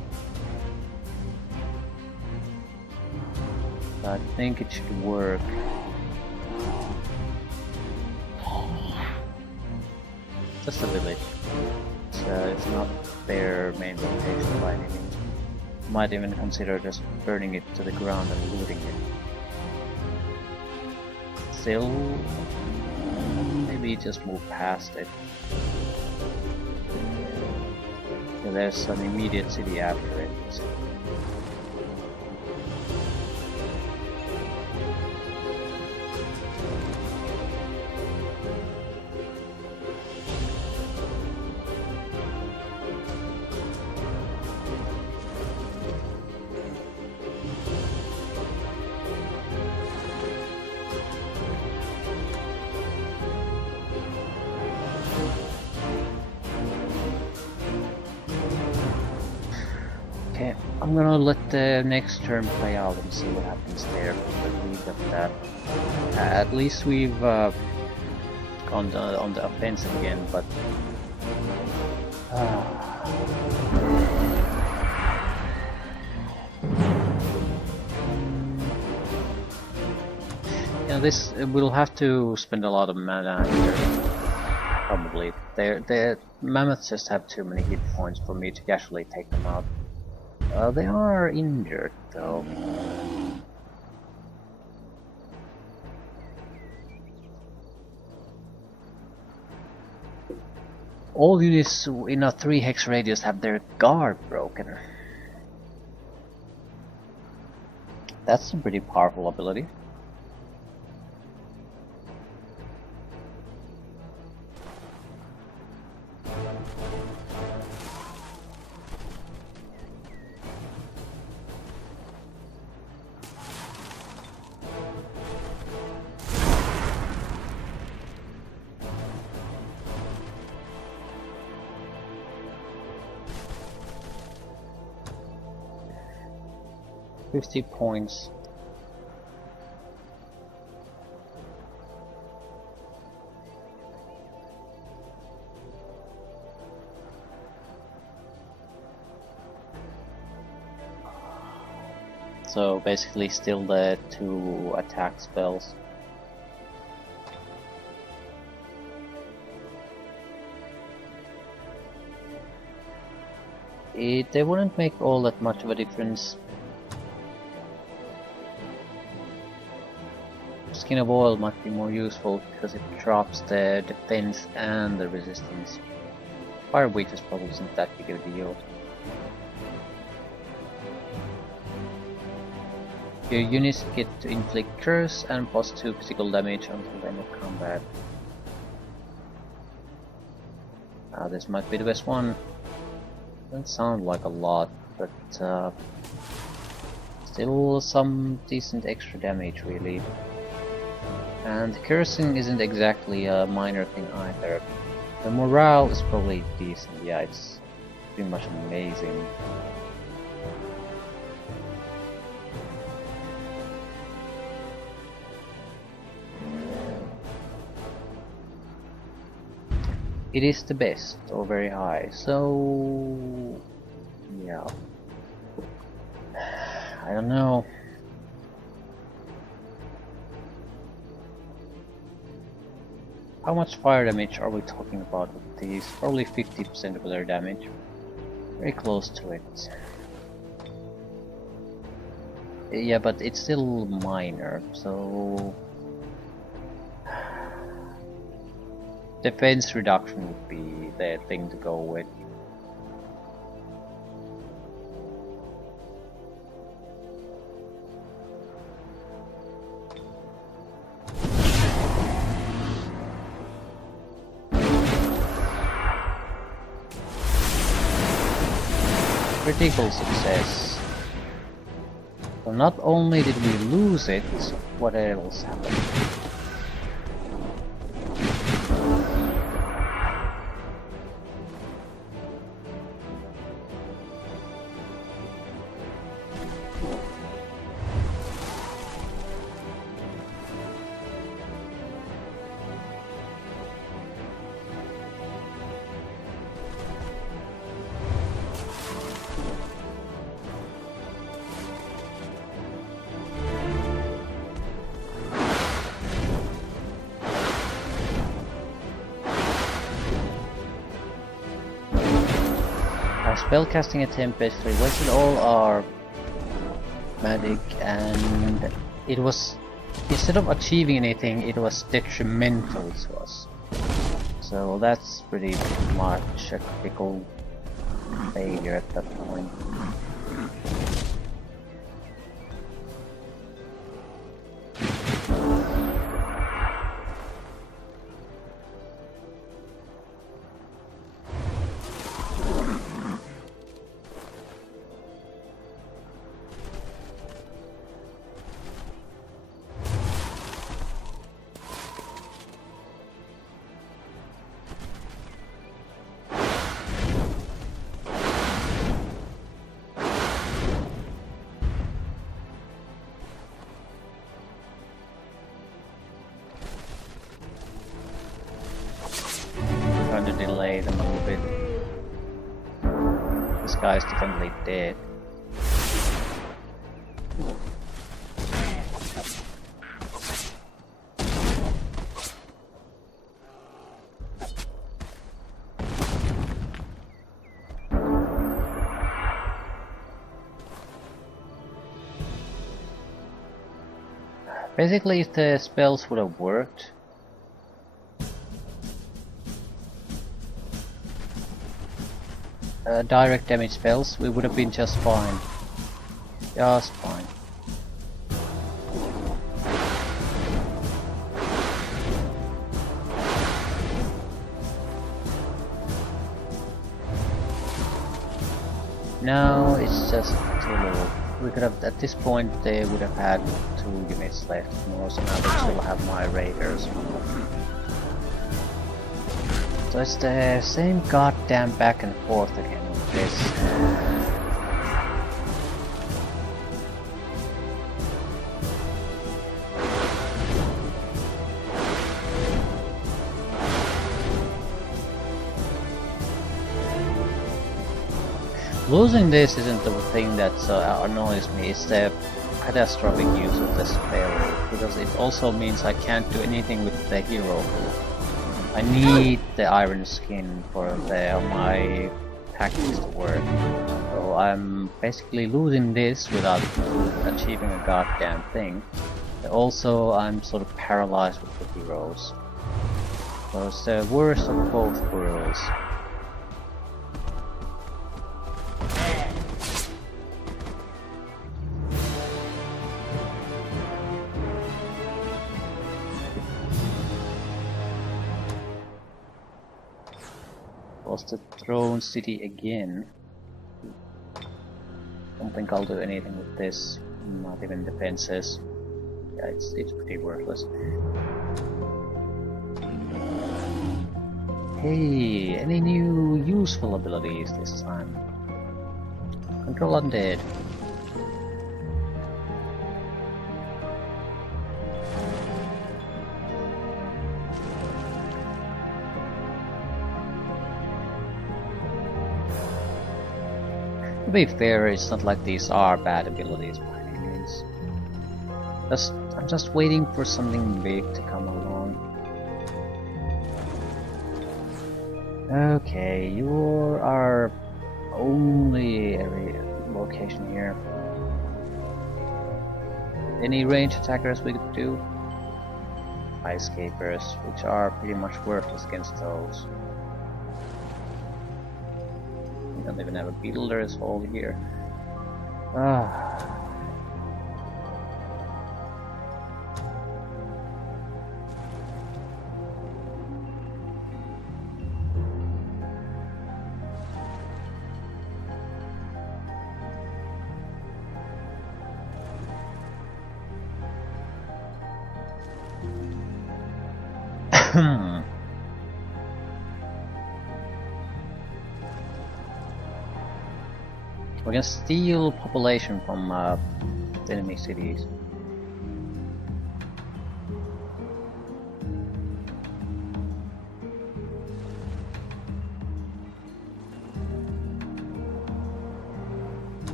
I think it should work. Just a village. It's not their main location by any means. Might even consider just burning it to the ground and looting it. Still, maybe just move past it. So there's an immediate city after it. Okay, I'm gonna let the next turn play out and see what happens there. At least we've gone on the offensive again, but yeah, this we'll have to spend a lot of mana here. Probably, the mammoths just have too many hit points for me to casually take them out. They are injured though. All units in a 3 hex radius have their guard broken. That's a pretty powerful ability. £50. So basically still the 2 attack spells. They wouldn't make all that much of a difference. Skin of Oil might be more useful because it drops the defense and the resistance. Fire Weakness probably isn't that big of a deal. Your units get to inflict curse and +2 physical damage until the end of combat. This might be the best one. Doesn't sound like a lot, but still some decent extra damage really. And cursing isn't exactly a minor thing either. The morale is probably decent, yeah, it's pretty much amazing. It is the best, or very high, so yeah. I don't know. How much fire damage are we talking about with these? Probably 50% of their damage. Very close to it. Yeah, but it's still minor, so defense reduction would be the thing to go with. Critical success. So not only did we lose it, what else happened? Our spellcasting attempt basically wasted all our magic, and it was, instead of achieving anything, it was detrimental to us. So that's pretty much a critical failure at that point. Trying to delay them a little bit. This guy's definitely dead. Basically, if the spells would have worked, direct damage spells, we would have been just fine. Just fine. No, it's just too low. We could have, at this point, they would have had 2 units left more, so now they still have my raiders. So it's the same goddamn back and forth again with this. Losing this isn't the thing that annoys me, it's the catastrophic use of the spell, because it also means I can't do anything with the hero. I need the iron skin for my tactics to work, so I'm basically losing this without achieving a goddamn thing. Also, I'm sort of paralyzed with the heroes. So it's the worst of both worlds. Was the Throne City again? Don't think I'll do anything with this. Not even defenses. Yeah, it's pretty worthless. Hey, any new useful abilities this time? Control Undead. To be fair, it's not like these are bad abilities by any means. I'm just waiting for something big to come along. Okay, you're our only area location here. Any range attackers we could do? Ice Escapers, which are pretty much worthless against those. We don't even have a builder's hole here. We can steal population from enemy cities.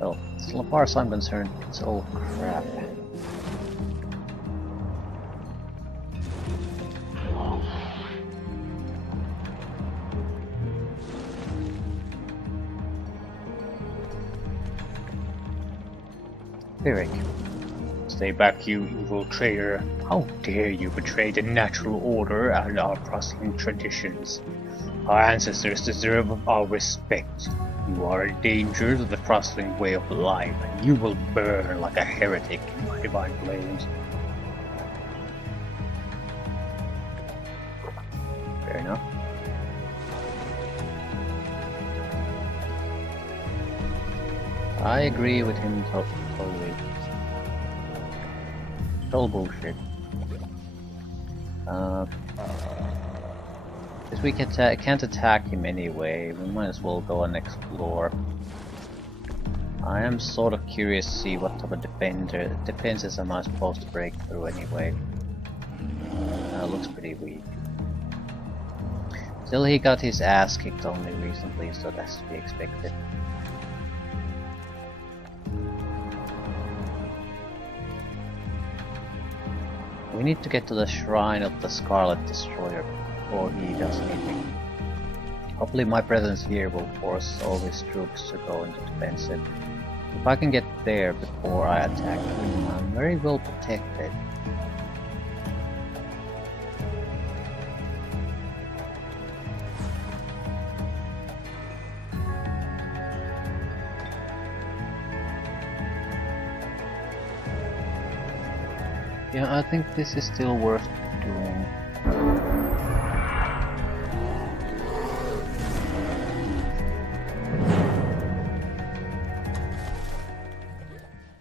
Well, as far as I'm concerned, it's all crap. Eric. Stay back, you evil traitor. How dare you betray the natural order and our Prussian traditions? Our ancestors deserve our respect. You are a danger to the Prussian way of life, and you will burn like a heretic in my divine flames. Fair enough. I agree with him totally. Total bullshit. Since we can't attack him anyway, we might as well go and explore. I am sort of curious to see what type of defenses am I supposed to break through anyway. Looks pretty weak. Still, he got his ass kicked only recently, so that's to be expected. We need to get to the Shrine of the Scarlet Destroyer before he does anything. Hopefully my presence here will force all his troops to go into defensive. If I can get there before I attack him, I'm very well protected. Yeah, I think this is still worth doing.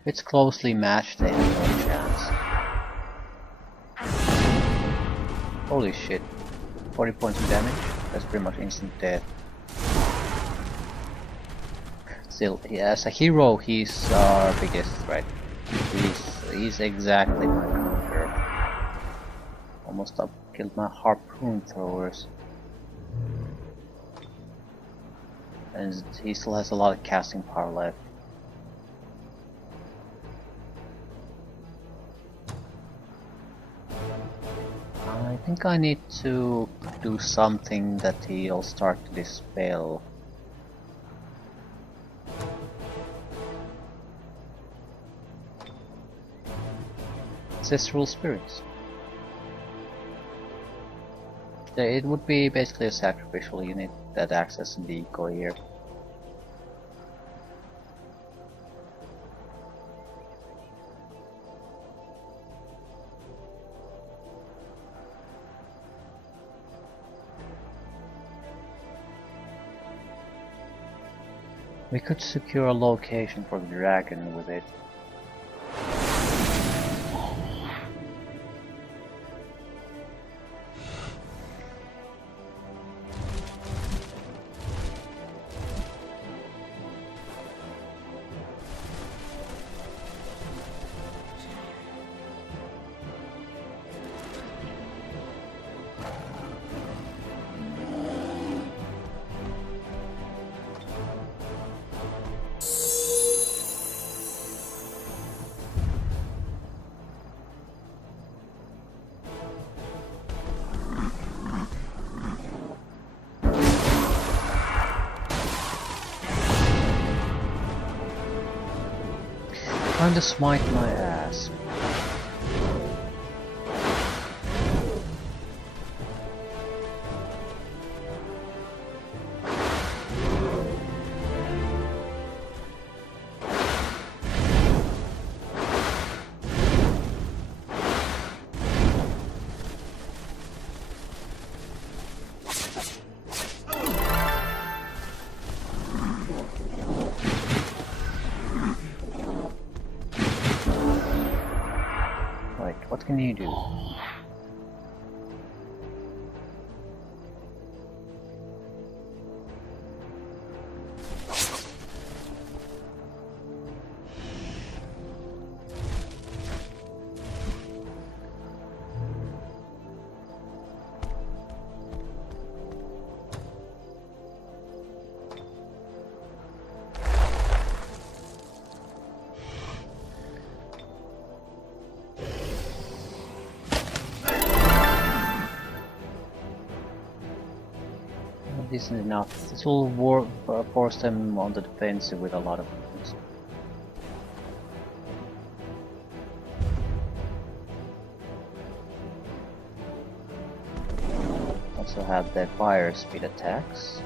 It's closely matched, they have no chance. Holy shit. 40 points of damage? That's pretty much instant death. Still, as a hero, he's our biggest threat. He's exactly my counter. Almost killed my harpoon throwers. And he still has a lot of casting power left. I think I need to do something that he'll start to dispel. ancestral spirits. It would be basically a sacrificial unit that acts as a decoy here. We could secure a location for the dragon with it. Trying to smite my ass. What can you do? Isn't enough. This will force them on the defensive with a lot of things. Also have their fire speed attacks.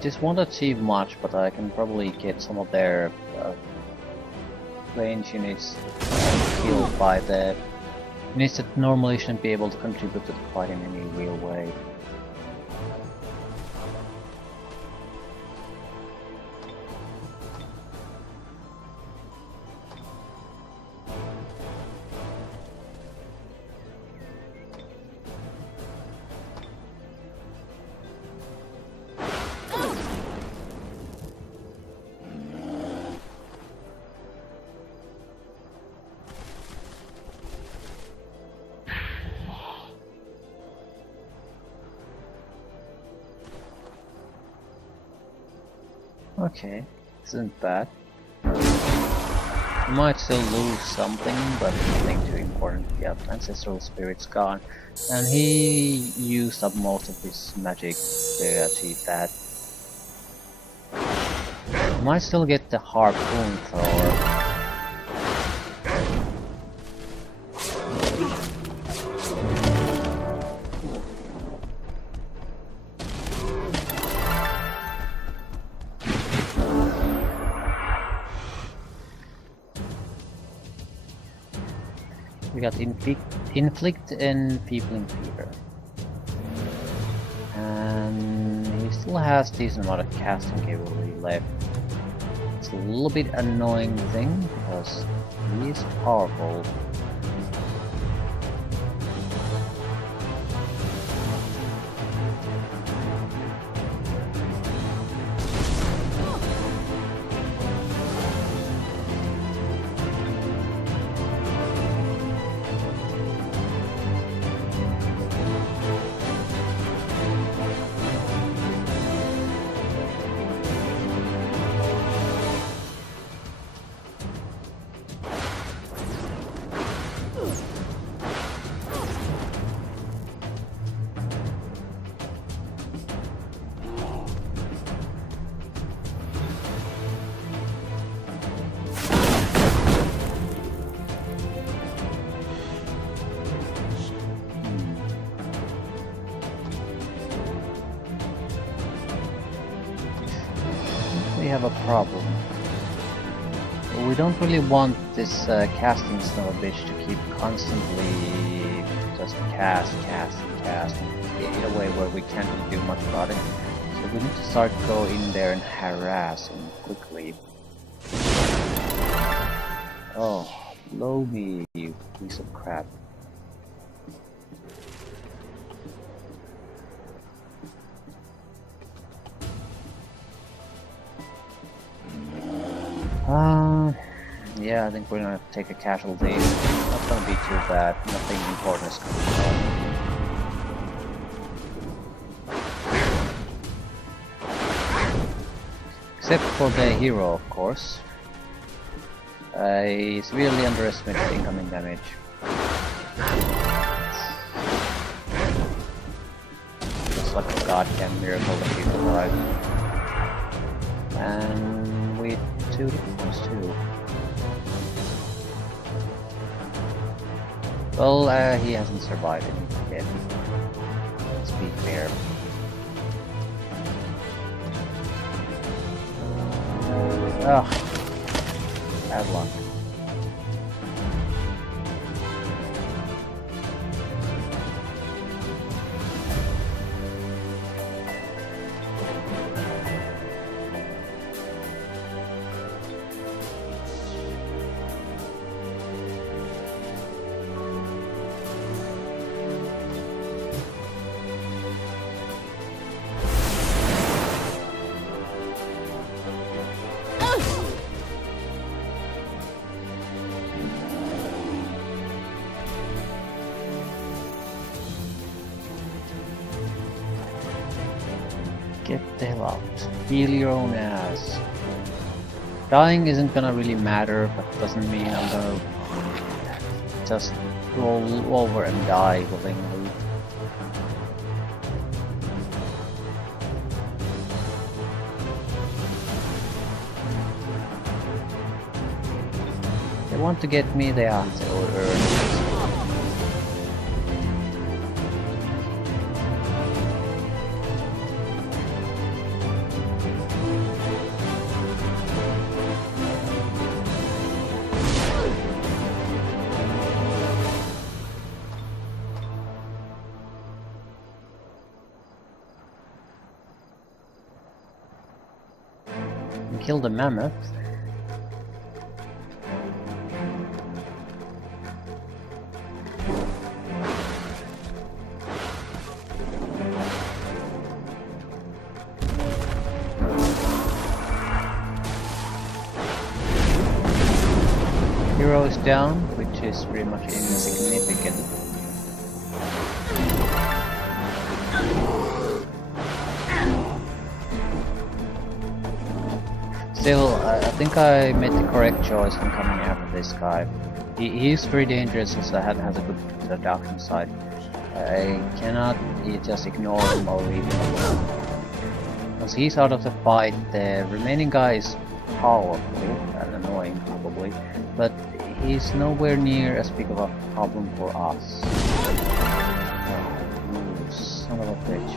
This won't achieve much, but I can probably get some of their range units killed by the units that normally shouldn't be able to contribute to the fight in any real way. Okay, isn't bad. We might still lose something, but nothing too important. Yeah, ancestral spirit's gone, and he used up most of his magic to achieve that. We might still get the harpoon thrower. We got inflict and Peopling Fever. And he still has decent amount of casting capability left. It's a little bit annoying thing because he is powerful. have a problem. We don't really want this casting son of a bitch to keep constantly just cast in a way where we can't really do much about it. So we need to start go in there and harass him quickly. Oh, blow me, you piece of crap. Yeah, I think we're gonna take a casualty. Not gonna be too bad. Nothing important is going on. Except for the hero, of course. I severely underestimated the incoming damage. Just like a goddamn miracle that he's alive. And we 2 different too. Well, he hasn't survived it yet. Let's be fair. Ugh. Bad luck. Get the hell out. Heal your own ass. Dying isn't gonna really matter, but doesn't mean I'm gonna just roll over and die willingly. They want to get me, they have to earn it. Kill the mammoth. Hero is down, which is pretty much insignificant. Still, I think I made the correct choice in coming after this guy. He's very dangerous since I has a good reduction side. I cannot just ignore him or leave him alone. Once he's out of the fight, the remaining guy is powerful and annoying probably, but he's nowhere near as big of a problem for us. Oh, son of a bitch.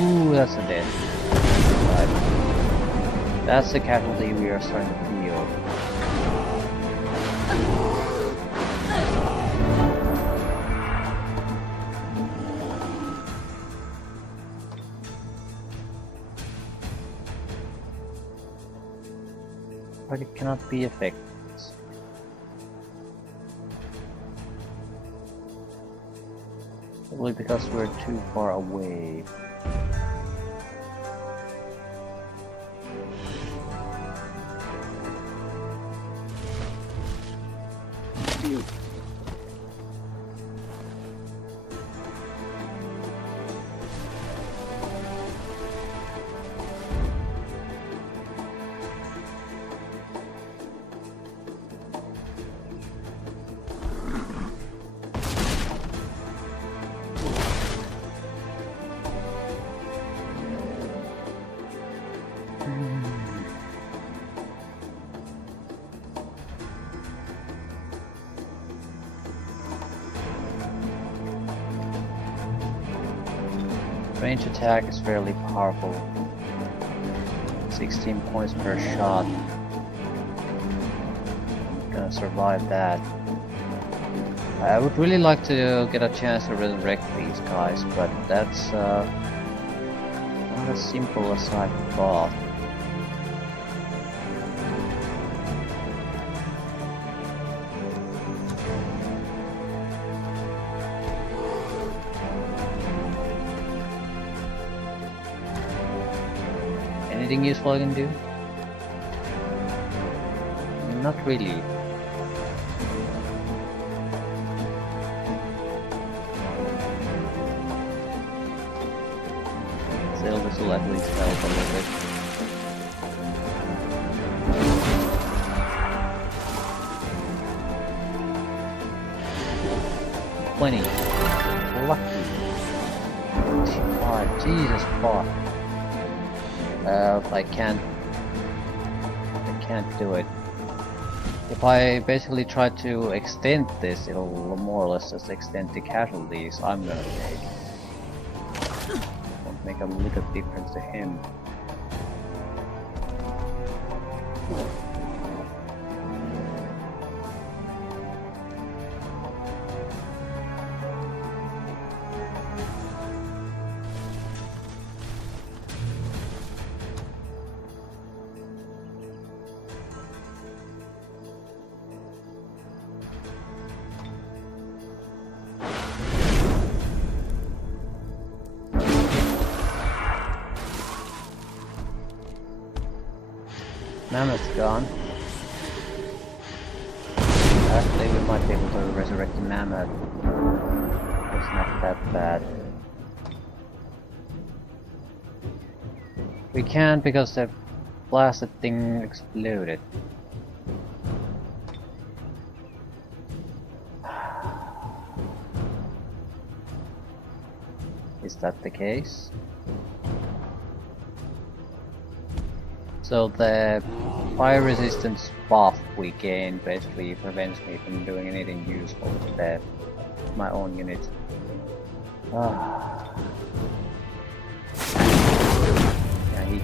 Ooh, that's a death. But that's the casualty we are starting to feel. But it cannot be effective. Probably because we're too far away. Range attack is fairly powerful. 16 points per shot. Gonna survive that. I would really like to get a chance to resurrect these guys, but that's not as simple as I thought. Anything useful I can do? Not really. Still, this will at least help a little bit. $20. Lucky. 25. Jesus fuck. I can't do it. If I basically try to extend this, it'll more or less just extend the casualties I'm gonna take. Won't make a little difference to him. Mammoth's gone. Actually, we might be able to resurrect the mammoth. It's not that bad. We can't because the blasted thing exploded. Is that the case? So the fire resistance buff we gain basically prevents me from doing anything useful with my own unit. Yeah, he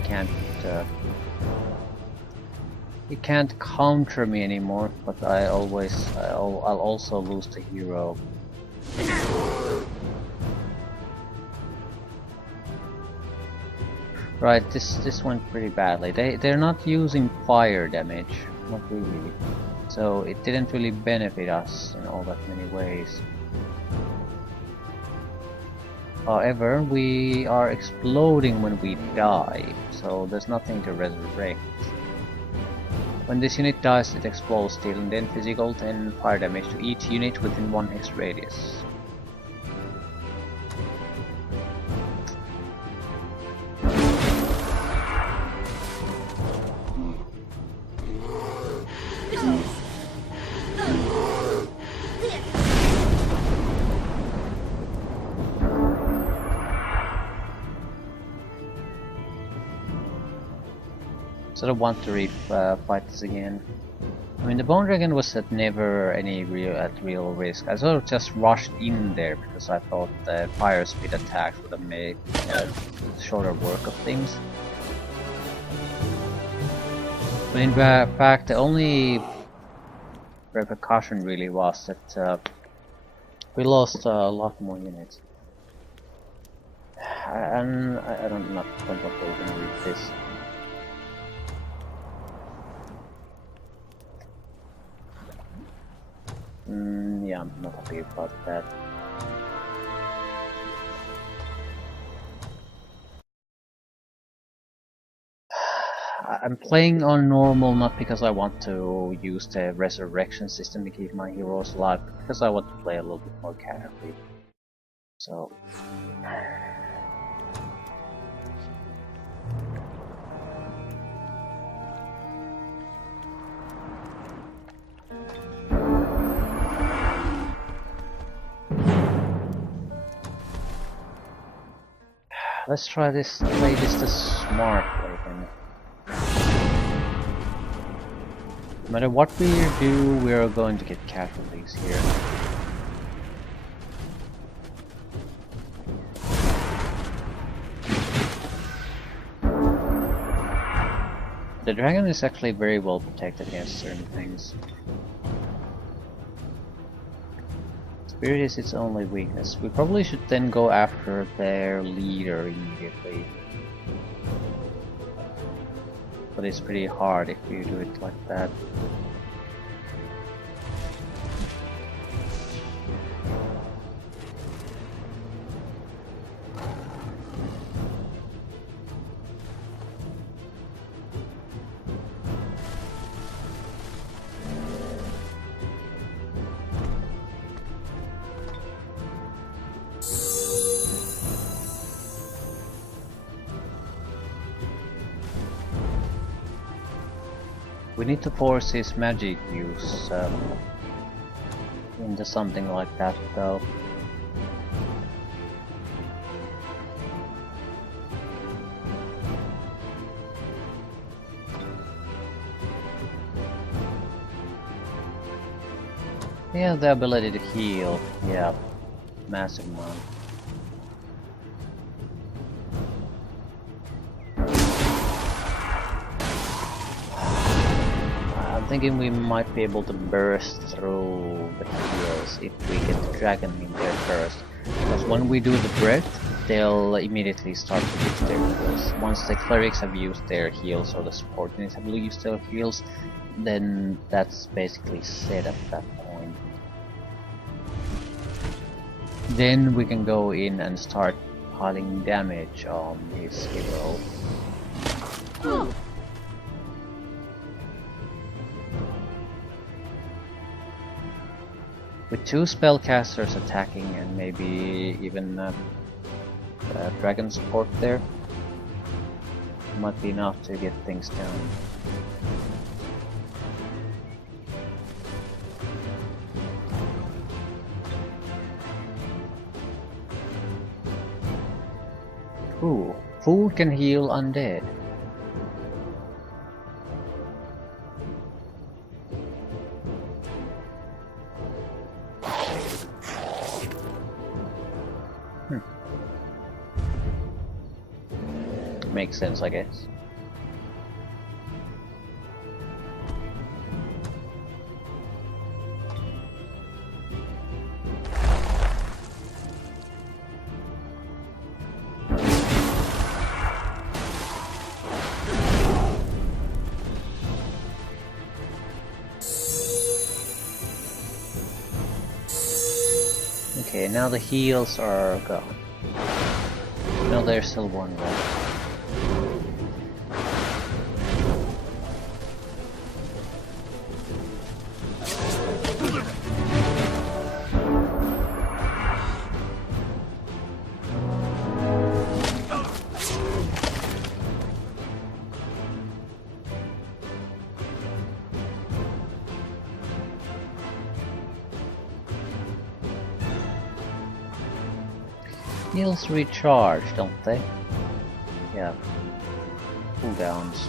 can't counter me anymore, but I'll also lose the hero. Right, this went pretty badly. They're not using fire damage, not really. So it didn't really benefit us in all that many ways. However, we are exploding when we die, so there's nothing to resurrect. When this unit dies, it explodes, dealing 10 physical, 10 fire damage to each unit within 1 hex radius. So I don't want to fight this again. I mean, the Bone Dragon was at never any real risk. I sort of just rushed in there because I thought the fire speed attacks would have made shorter work of things. But in fact, the only repercussion really was that we lost a lot more units. And I don't know what we're going to read this. Yeah, I'm not happy about that. I'm playing on normal not because I want to use the resurrection system to keep my heroes alive, but because I want to play a little bit more casually. So... let's try this, play this the smart way then. No matter what we do, we are going to get casualties here. The dragon is actually very well protected against certain things. Spirit is its only weakness. We probably should then go after their leader immediately. But it's pretty hard if you do it like that. We need to force his magic use into something like that though. Yeah, the ability to heal, yeah, massive amount. I'm thinking we might be able to burst through the heals if we get the dragon in there first. Because when we do the breath, they'll immediately start to use their heals. Once the clerics have used their heals or the support units have used their heals, then that's basically set at that point. Then we can go in and start piling damage on his hero. With two spellcasters attacking and maybe even dragon support there, might be enough to get things done. Ooh, food can heal undead. Makes sense, I guess. Okay, now the heals are gone. No, there's still one left. Heals recharge, don't they? Yeah. Cooldowns.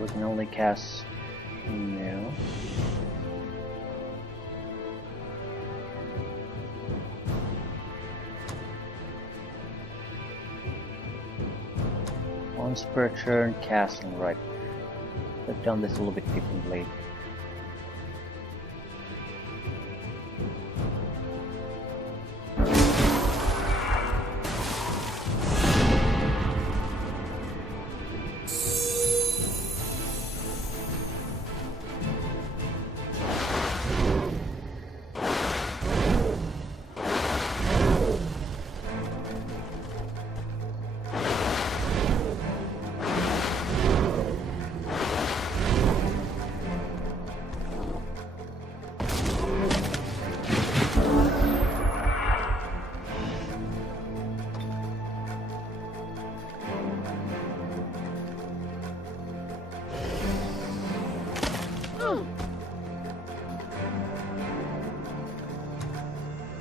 We can only cast no. Once per turn, casting right. I've done this a little bit differently.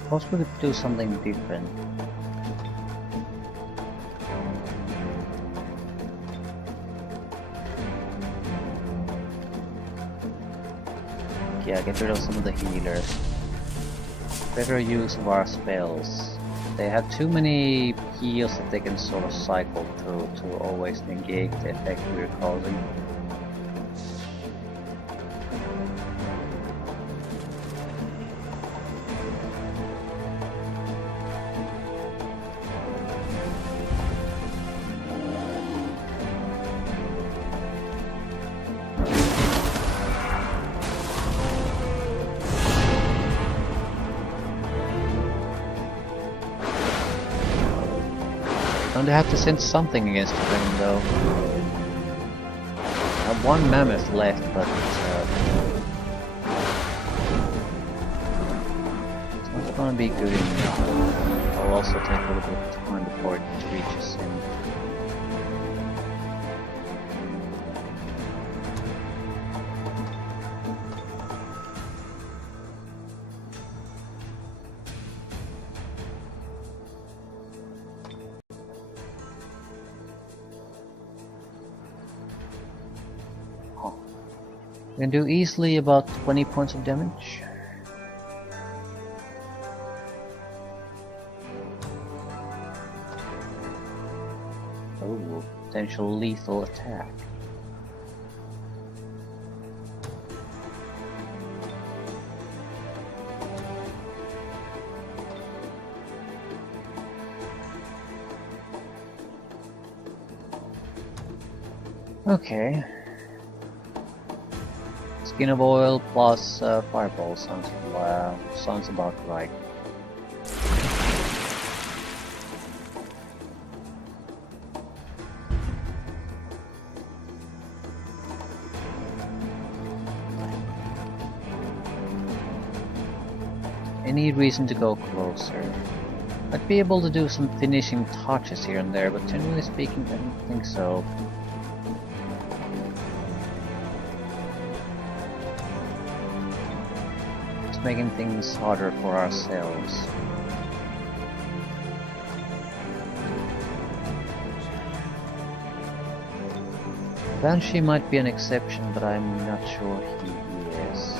Suppose we could do something different. Yeah, get rid of some of the healers. Better use of our spells. They have too many heals that they can sort of cycle through to always negate the effect we're causing. Don't they have to send something against the dragon though? I have one mammoth left, but it's not gonna be good enough. I'll also take a little bit of time before it reaches him. We can do easily about 20 points of damage. Oh, potential lethal attack. Okay. Skin of oil plus fireball sounds about right. Any reason to go closer? I'd be able to do some finishing touches here and there, but generally speaking, I don't think so. Making things harder for ourselves. Banshee might be an exception, but I'm not sure he is.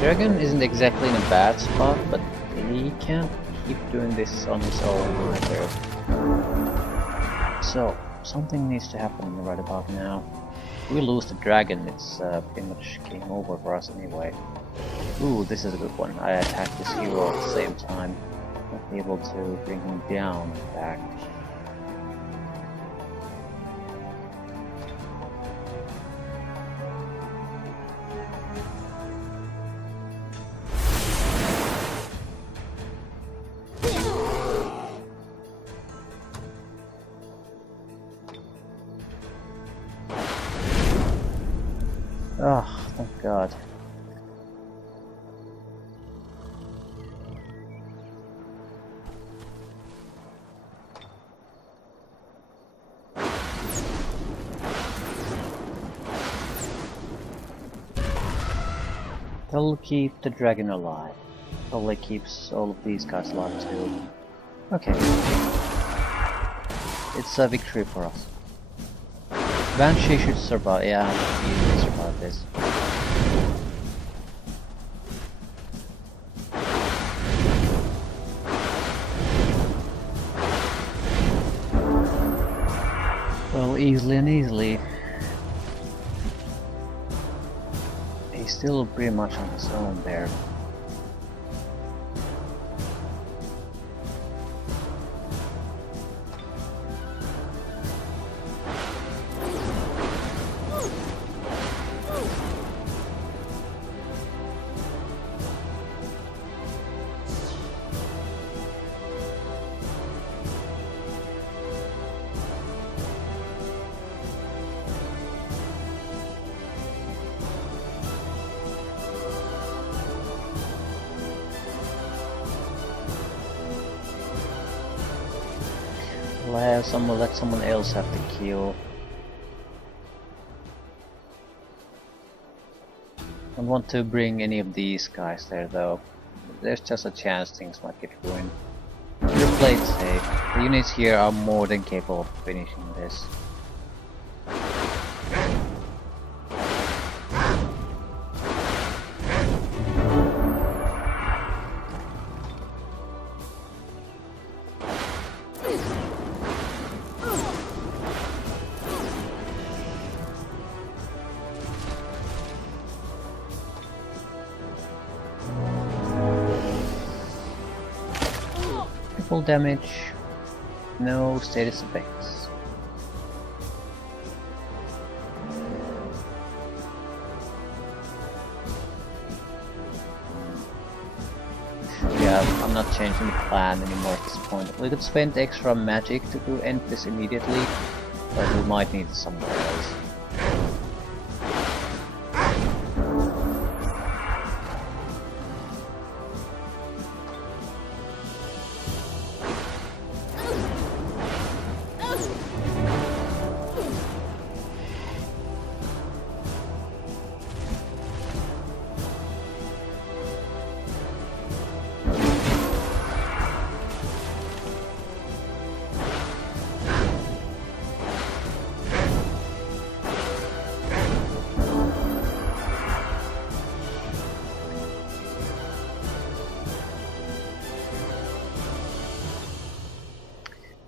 Dragon isn't exactly in a bad spot, but he can't keep doing this on his own either. So, something needs to happen right about now. If we lose the dragon, it's pretty much game over for us anyway. Ooh, this is a good one. I attack this hero at the same time. Not be able to bring him down, in fact. Oh, thank God. That'll keep the dragon alive. Probably keeps all of these guys alive too. Okay. It's a victory for us. Banshee should survive. Yeah, he will survive this. Well, easily and easily. He's still pretty much on his own there. let someone else have the kill. Don't want to bring any of these guys there though. There's just a chance things might get ruined. Just play it safe. The units here are more than capable of finishing this. Full damage, no status effects. Yeah, I'm not changing the plan anymore at this point. We could spend extra magic to end this immediately, but we might need it somewhere else.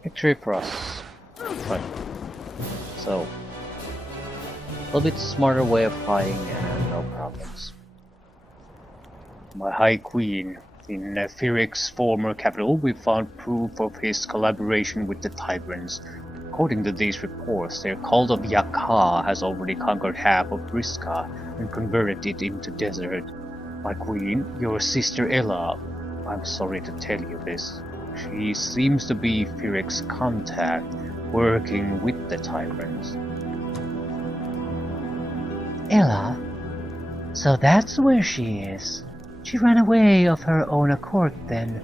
Victory for us. Right. So, a little bit smarter way of fighting and no problems. My High Queen, in Phyrex's former capital, we found proof of his collaboration with the Tyrants. According to these reports, their cult of Yakar has already conquered half of Briska and converted it into desert. My Queen, your sister Ella, I'm sorry to tell you this. She seems to be Phyrex's contact, working with the Tyrants. Ella? So that's where she is. She ran away of her own accord then.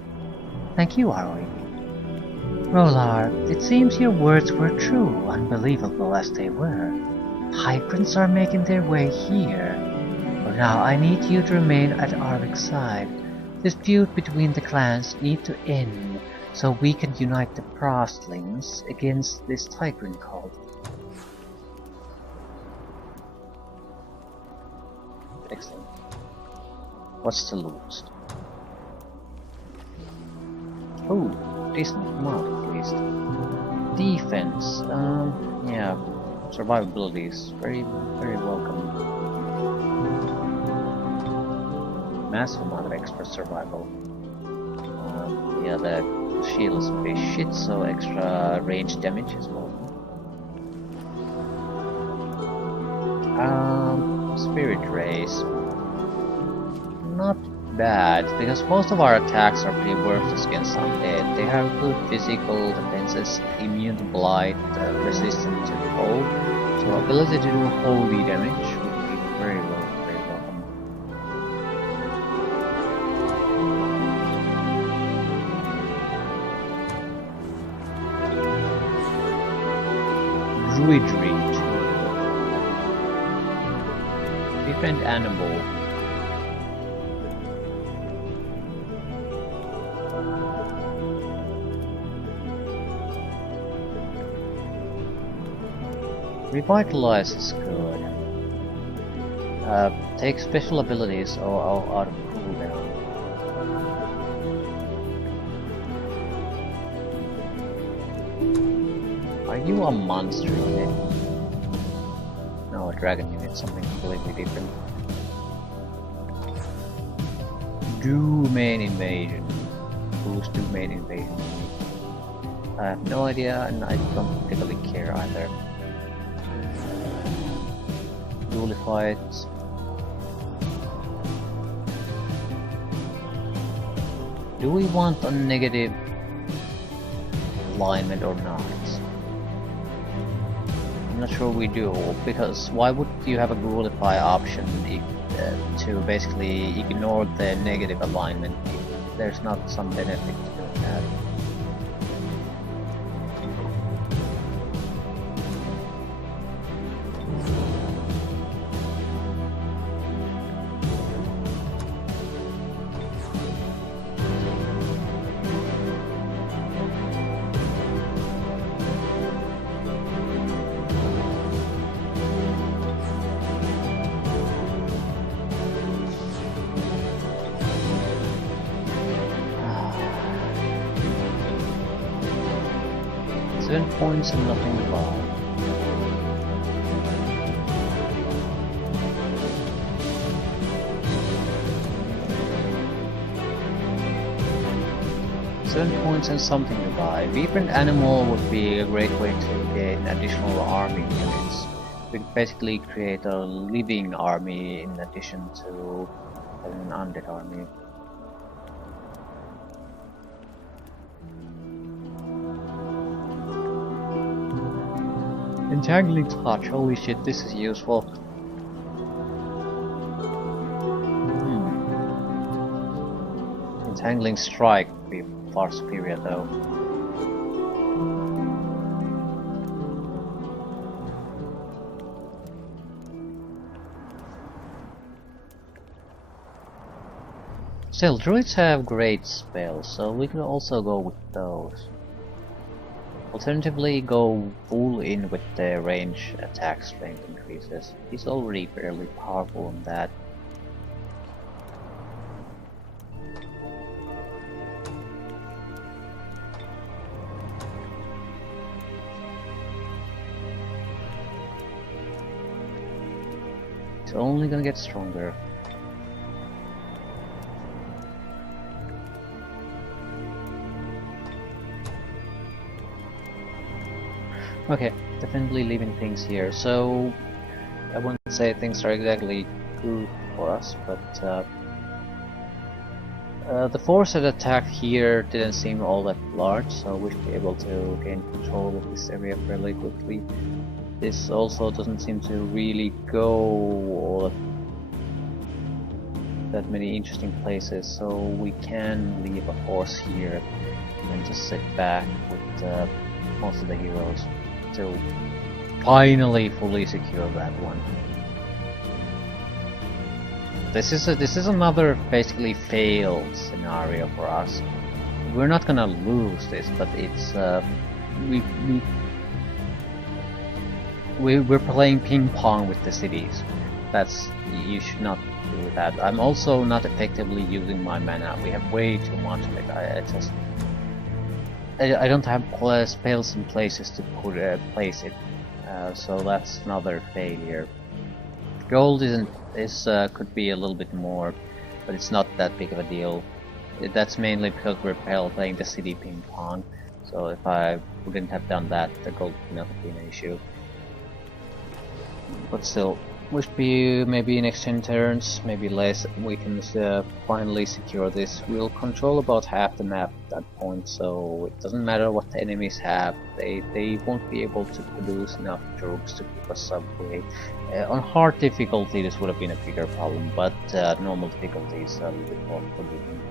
Thank you, Arwi. Rolar, it seems your words were true, unbelievable as they were. Tyrants are making their way here. For now, I need you to remain at Arvik's side. This feud between the clans need to end, so we can unite the Prostlings against this Tyrant cult. Excellent. What's to lose? Oh, decent amount at least. Defense, yeah, survivability is very welcome. Massive amount of extra survival. Yeah, the shield is pretty shit, so extra range damage is welcome. Spirit Rays. Not bad, because most of our attacks are pretty worthless against undead. They have good physical defenses, immune to blight, resistant to cold, so ability to do holy damage would be very welcome. Druidry too. Different animal. Revitalize is good. Take special abilities or out of cooldown. Are you a monster unit? No, a dragon unit, something completely different. Domain invasion. Who's domain invasion? I have no idea, and I don't particularly care either. Dualified. Do we want a negative alignment or not? I'm not sure we do, because why would you have a Dualify option to basically ignore the negative alignment if there's not some benefit to doing that? 7 points and nothing to buy. £7 and something to buy. Vibrant Animal would be a great way to get additional army units. We could basically create a living army in addition to an undead army. Entangling Touch, holy shit, this is useful. Entangling Strike would be far superior though. Still, druids have great spells, so we could also go with those. Alternatively, go full in with the range attack strength increases. He's already fairly powerful in that. He's only gonna get stronger. Okay, definitely leaving things here. So I wouldn't say things are exactly good for us, but the force that attacked here didn't seem all that large, so we should be able to gain control of this area fairly quickly. This also doesn't seem to really go all that many interesting places, so we can leave a force here and just sit back with most of the heroes to finally fully secure that one. This is another basically failed scenario for us. We're not gonna lose this, but it's we're playing ping pong with the cities. You should not do that. I'm also not effectively using my mana. We have way too much of it. I don't have spells and places to place it, so that's another failure. Gold could be a little bit more, but it's not that big of a deal. That's mainly because we're playing the city ping pong. So if I wouldn't have done that, the gold would not have been an issue. But still, we should be maybe next 10 turns, maybe less. We can finally secure this. We'll control about half the map at that point, so it doesn't matter what the enemies have. They won't be able to produce enough troops to keep us subway. On hard difficulty, this would have been a bigger problem, but normal difficulty is a little bit more forgiving.